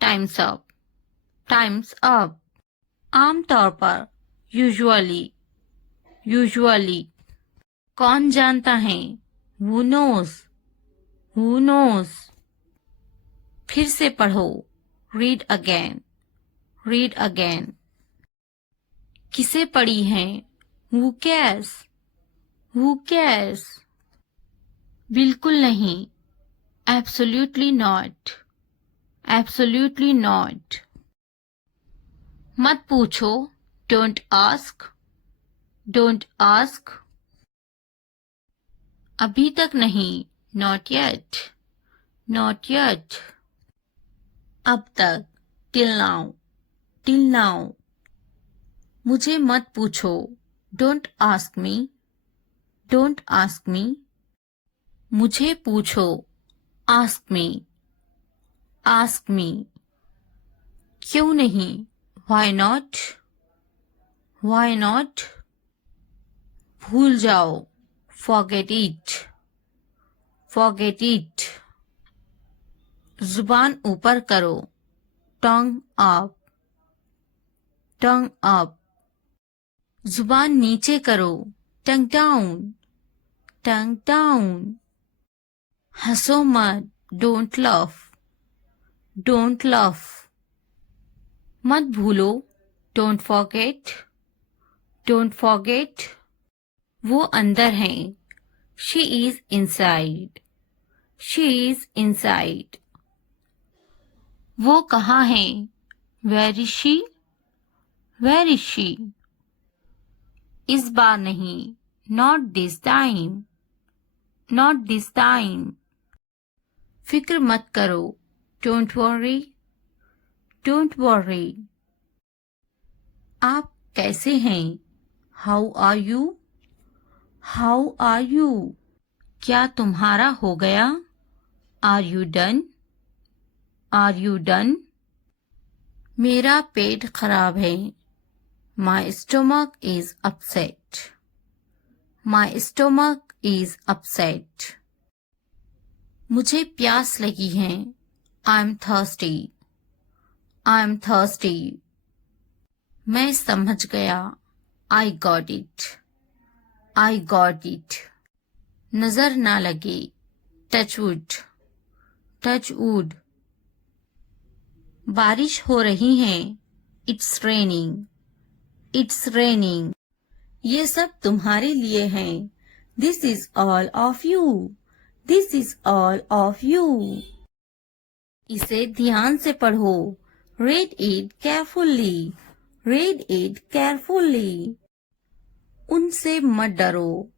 time's up, time's up। आमतौर पर, usually, यूजुअली। कौन जानता है? Who knows? Who knows? फिर से पढ़ो। Read again. Read again. किसे पढ़ी है? Who cares? Who cares? बिल्कुल नहीं। Absolutely not. Absolutely not. मत पूछो। Don't ask. Don't ask. अभी तक नहीं। Not yet. Not yet. अब तक। Till now. Till now. मुझे मत पूछो। Don't ask me. Don't ask me. मुझे पूछो। Ask me. Ask me. क्यों नहीं? Why not? Why not? भूल जाओ। Forget it. Forget it. जुबान ऊपर करो। Tongue up. Tongue up. जुबान नीचे करो। Tongue down. Tongue down. हंसो मत। Don't laugh. Don't laugh. मत भूलो। Don't forget. Don't forget. वो अंदर है। She is inside. She is inside. वो कहाँ है? Where is she? Where is she? इस बार नहीं। Not this time. Not this time. फिक्र मत करो। Don't worry. Don't worry. आप कैसे हैं? How are you? How are you? क्या तुम्हारा हो गया? Are you done? Are you done? मेरा पेट खराब है। My stomach is upset. My stomach is upset. मुझे प्यास लगी है। I'm thirsty. I'm thirsty. मैं समझ गया। I got it. I got it. नजर ना लगे। Touch wood. Touch wood. बारिश हो रही है। It's raining. It's raining. ये सब तुम्हारे लिए है। This is all of you. This is all of you. इसे ध्यान से पढ़ो। Read it carefully. Read it carefully. उनसे मत डरो।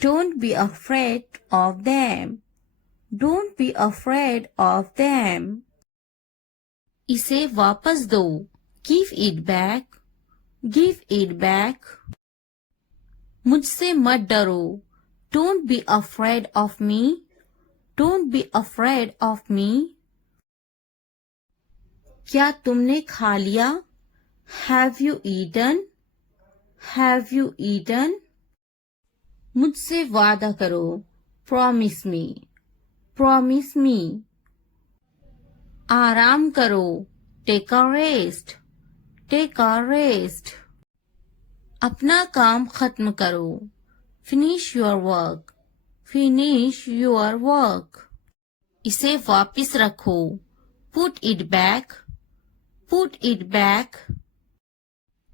Don't be afraid of them. Don't be afraid of them. इसे वापस दो। Give it back. Give it back. मुझसे मत डरो। Don't be afraid of me. Don't be afraid of me. क्या तुमने खा लिया? Have you eaten? Have you eaten? मुझसे वादा करो। Promise me. Promise me. आराम करो। Take a rest. Take a rest. अपना काम खत्म करो। Finish your work. Finish your work. इसे वापस रखो। Put it back. Put it back.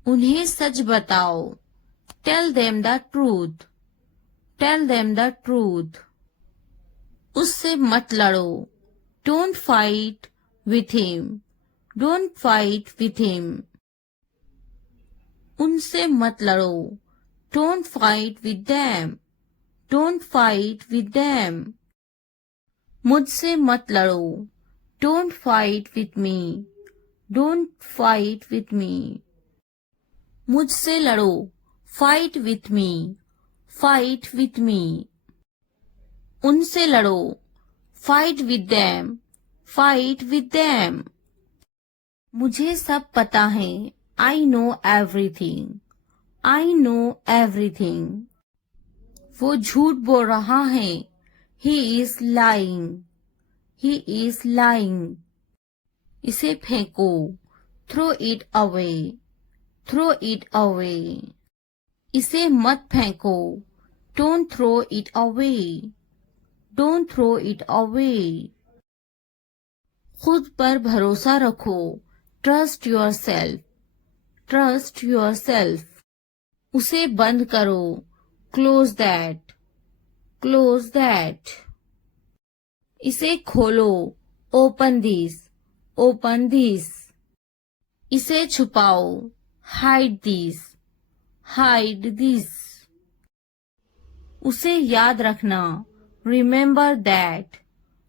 उन्हें सच बताओ। Tell them the truth. Tell them the truth. उससे मत लड़ो। Don't fight with him. Don't fight with him. उनसे मत लड़ो। Don't fight with them. Don't fight with them. मुझसे मत लड़ो। Don't fight with me. Don't fight with me. मुझसे लड़ो। Fight with me. Fight with me. उनसे लड़ो। Fight with them. Fight with them. मुझे सब पता है। I know everything. I know everything. वो झूठ बोल रहा है। He is lying. He is lying. इसे फेंको। Throw it away. Throw it away. इसे मत फेंको, don't throw it away, don't throw it away. खुद पर भरोसा रखो, trust yourself, trust yourself. उसे बंद करो, क्लोज दैट, क्लोज दैट। इसे खोलो, ओपन दिस, ओपन दिस। इसे छुपाओ, हाइड दिस, हाइड दिस। उसे याद रखना, रिमेंबर दैट,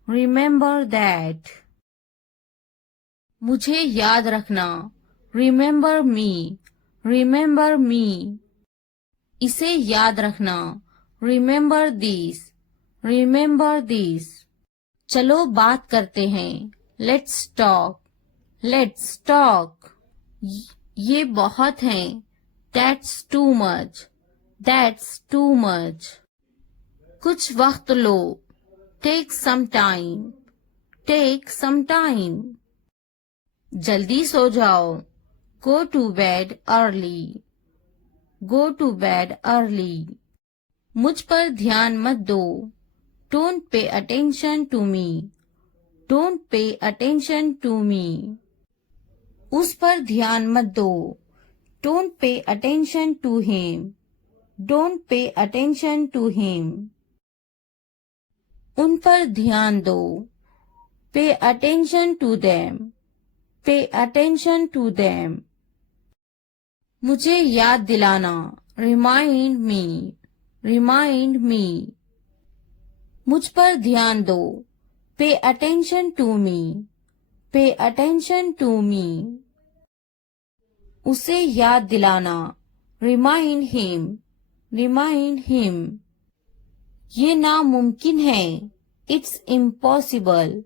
रिमेंबर दैट। मुझे याद रखना, रिमेंबर मी, रिमेंबर मी। इसे याद रखना, रिमेंबर दिस, रिमेंबर दिस। चलो बात करते हैं, लेट्स टॉक, लेट्स टॉक। ये बहुत है, that's too much, that's too much. कुछ वक्त लो, take some time, take some time. जल्दी सो जाओ, go to bed early, go to bed early. मुझ पर ध्यान मत दो, don't pay attention to me, don't pay attention to me. उस पर ध्यान मत दो, don't pay attention to him, don't pay attention to him. उन पर ध्यान दो, pay attention to them, pay attention to them. मुझे याद दिलाना, रिमाइंड मी, रिमाइंड मी। मुझ पर ध्यान दो, पे अटेंशन टू मी, पे अटेंशन टू मी। उसे याद दिलाना, रिमाइंड हिम, रिमाइंड हिम। ये नामुमकिन है, इट्स इम्पॉसिबल,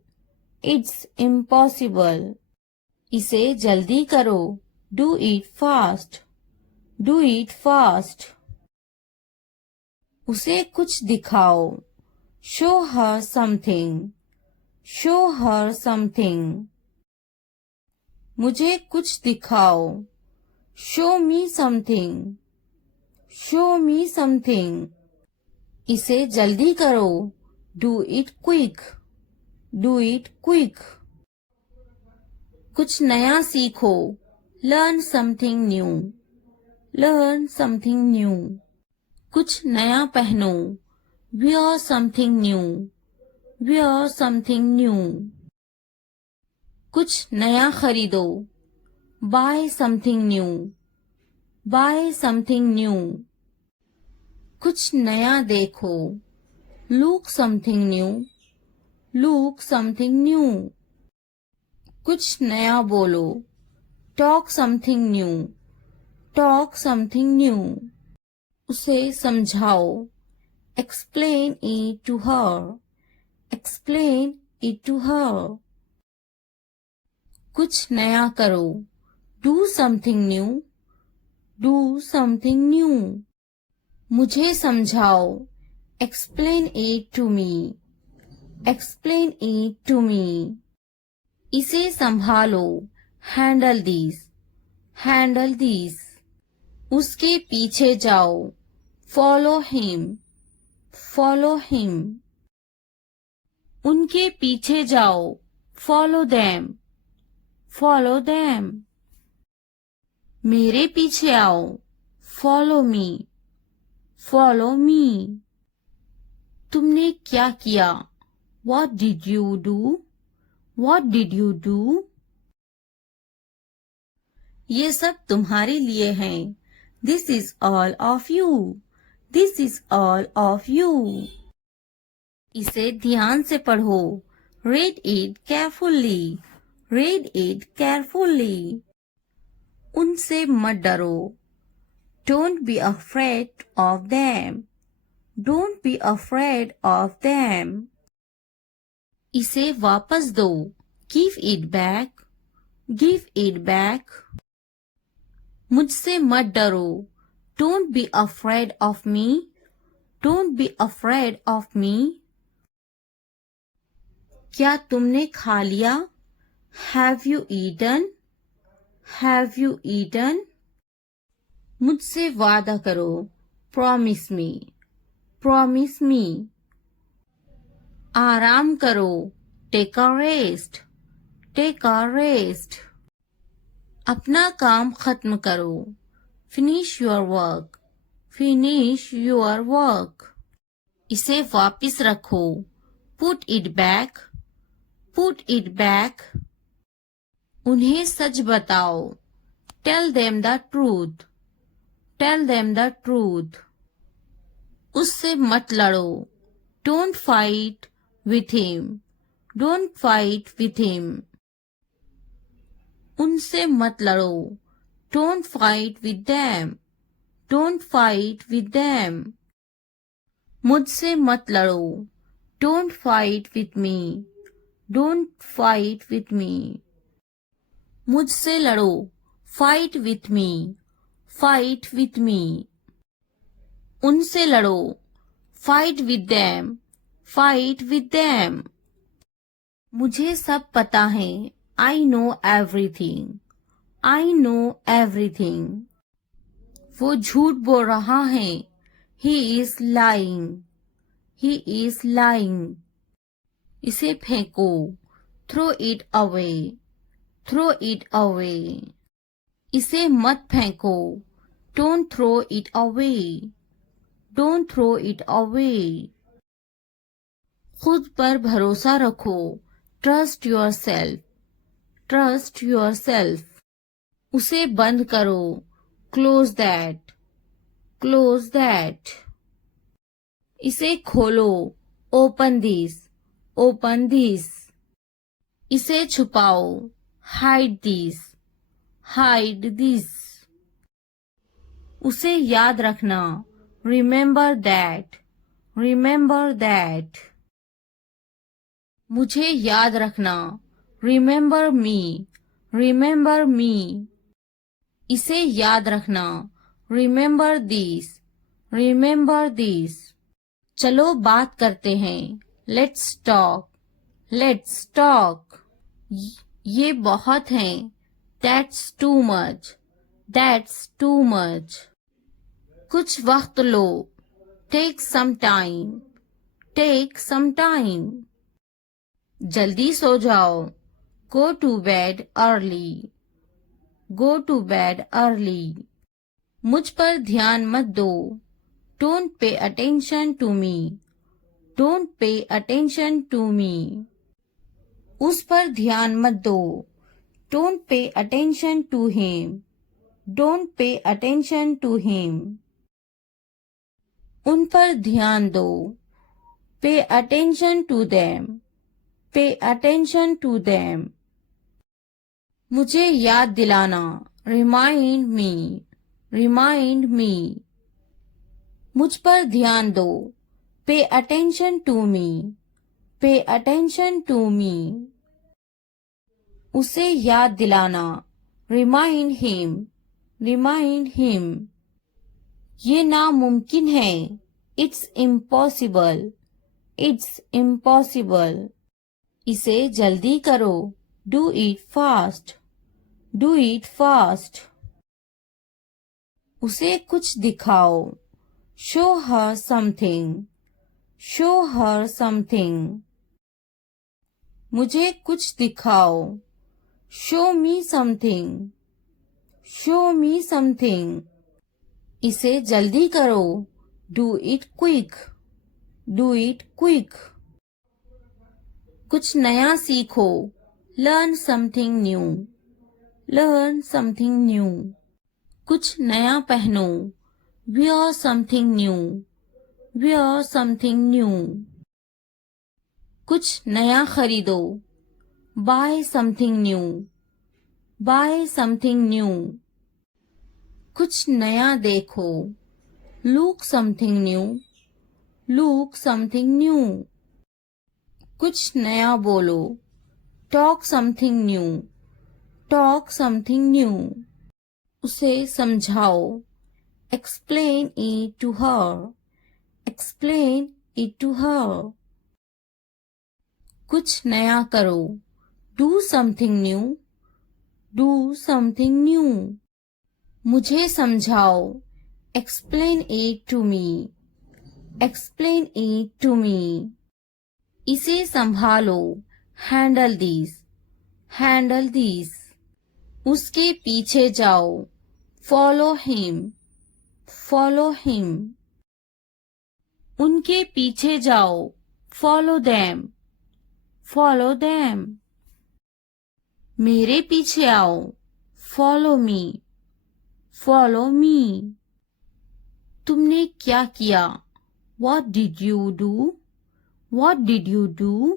इट्स इम्पॉसिबल। इसे जल्दी करो, do it fast, do it fast. उसे कुछ दिखाओ, show her something, show her something. मुझे कुछ दिखाओ, show me something, show me something. इसे जल्दी करो, do it quick, do it quick. कुछ नया सीखो, learn something new, learn something new. कुछ नया पहनो, wear something new, wear something new। कुछ नया खरीदो, buy something new, buy something new। कुछ नया देखो, look something new, look something new। कुछ नया बोलो, talk something new, talk something new। उसे समझाओ, explain it to her, explain it to her। कुछ नया करो, do something new, do something new। मुझे समझाओ, explain it to me, explain it to me। इसे संभालो, handle this, handle this। उसके पीछे जाओ, follow him, follow him। उनके पीछे जाओ, follow them, follow them। मेरे पीछे आओ, follow me, follow me। तुमने क्या किया, what did you do, what did you do। ये सब तुम्हारे लिए हैं, this is all of you, this is all of you। इसे ध्यान से पढ़ो, read it carefully, read it carefully। उनसे मत डरो, don't be afraid of them, don't be afraid of them। इसे वापस दो, give it back, give it back। मुझसे मत डरो, don't be afraid of me, don't be afraid of me। क्या तुमने खा लिया, have you eaten, have you eaten। मुझसे वादा करो, प्रॉमिस मी, प्रॉमिस मी। आराम करो, take a rest, take a rest. अपना काम खत्म करो, finish your work, finish your work. इसे वापस रखो, put it back, put it back. उन्हें सच बताओ, tell them the truth, tell them the truth. उससे मत लड़ो, don't fight with him, don't fight with him. उनसे मत लड़ो, don't fight with them, don't fight with them. मुझसे मत लड़ो, don't fight with me, don't fight with me. मुझसे लड़ो, fight with me, fight with me. उनसे लड़ो, fight with them, fight with them. मुझे सब पता है, I know everything, I know everything. वो झूठ बोल रहा है, he is lying, he is lying. इसे फेंको, throw it away, throw it away. इसे मत फेंको, don't throw it away, don't throw it away. खुद पर भरोसा रखो, trust yourself, trust yourself. उसे बंद करो, क्लोज दैट, क्लोज दैट। इसे खोलो, ओपन दिस, ओपन दिस। इसे छुपाओ, हाइड दिस, हाइड दिस। उसे याद रखना, रिमेंबर दैट, रिमेंबर दैट। मुझे याद रखना, रिमेंबर मी, रिमेंबर मी। इसे याद रखना, रिमेंबर दिस, रिमेंबर दिस। चलो बात करते हैं, लेट्स टॉक, लेट्स टॉक। ये बहुत है, that's too much, that's too much. कुछ वक्त लो, take some time, take some time. जल्दी सो जाओ, go to bed early, go to bed early. मुझ पर ध्यान मत दो, don't pay attention to me, don't pay attention to me. उस पर ध्यान मत दो, don't pay attention to him, don't pay attention to him. उन पर ध्यान दो, pay attention to them, pay attention to them. मुझे याद दिलाना, रिमाइंड मी, रिमाइंड मी। मुझ पर ध्यान दो, पे अटेंशन टू मी, पे अटेंशन टू मी। उसे याद दिलाना, रिमाइंड हिम, रिमाइंड हिम। ये नामुमकिन है, इट्स इम्पॉसिबल, इट्स इम्पॉसिबल। इसे जल्दी करो, do it fast, do it fast. उसे कुछ दिखाओ, show her something, show her something. मुझे कुछ दिखाओ, show me something, show me something. इसे जल्दी करो, do it quick, do it quick. कुछ नया सीखो, learn something new, learn something new. कुछ नया पहनो, wear something new, wear something new. कुछ नया खरीदो, buy something new, buy something new. कुछ नया देखो, look something new, look something new. कुछ नया बोलो, talk something new, talk something new. उसे समझाओ, explain it to her, explain it to her। कुछ नया करो, do something new, do something new। मुझे समझाओ, explain it to me, explain it to me. इसे संभालो, हैंडल दिस, हैंडल दिस। उसके पीछे जाओ, फॉलो हिम, फॉलो हिम। उनके पीछे जाओ, फॉलो देम, फॉलो देम। मेरे पीछे आओ, फॉलो मी, फॉलो मी। तुमने क्या किया? What did you do? What did you do?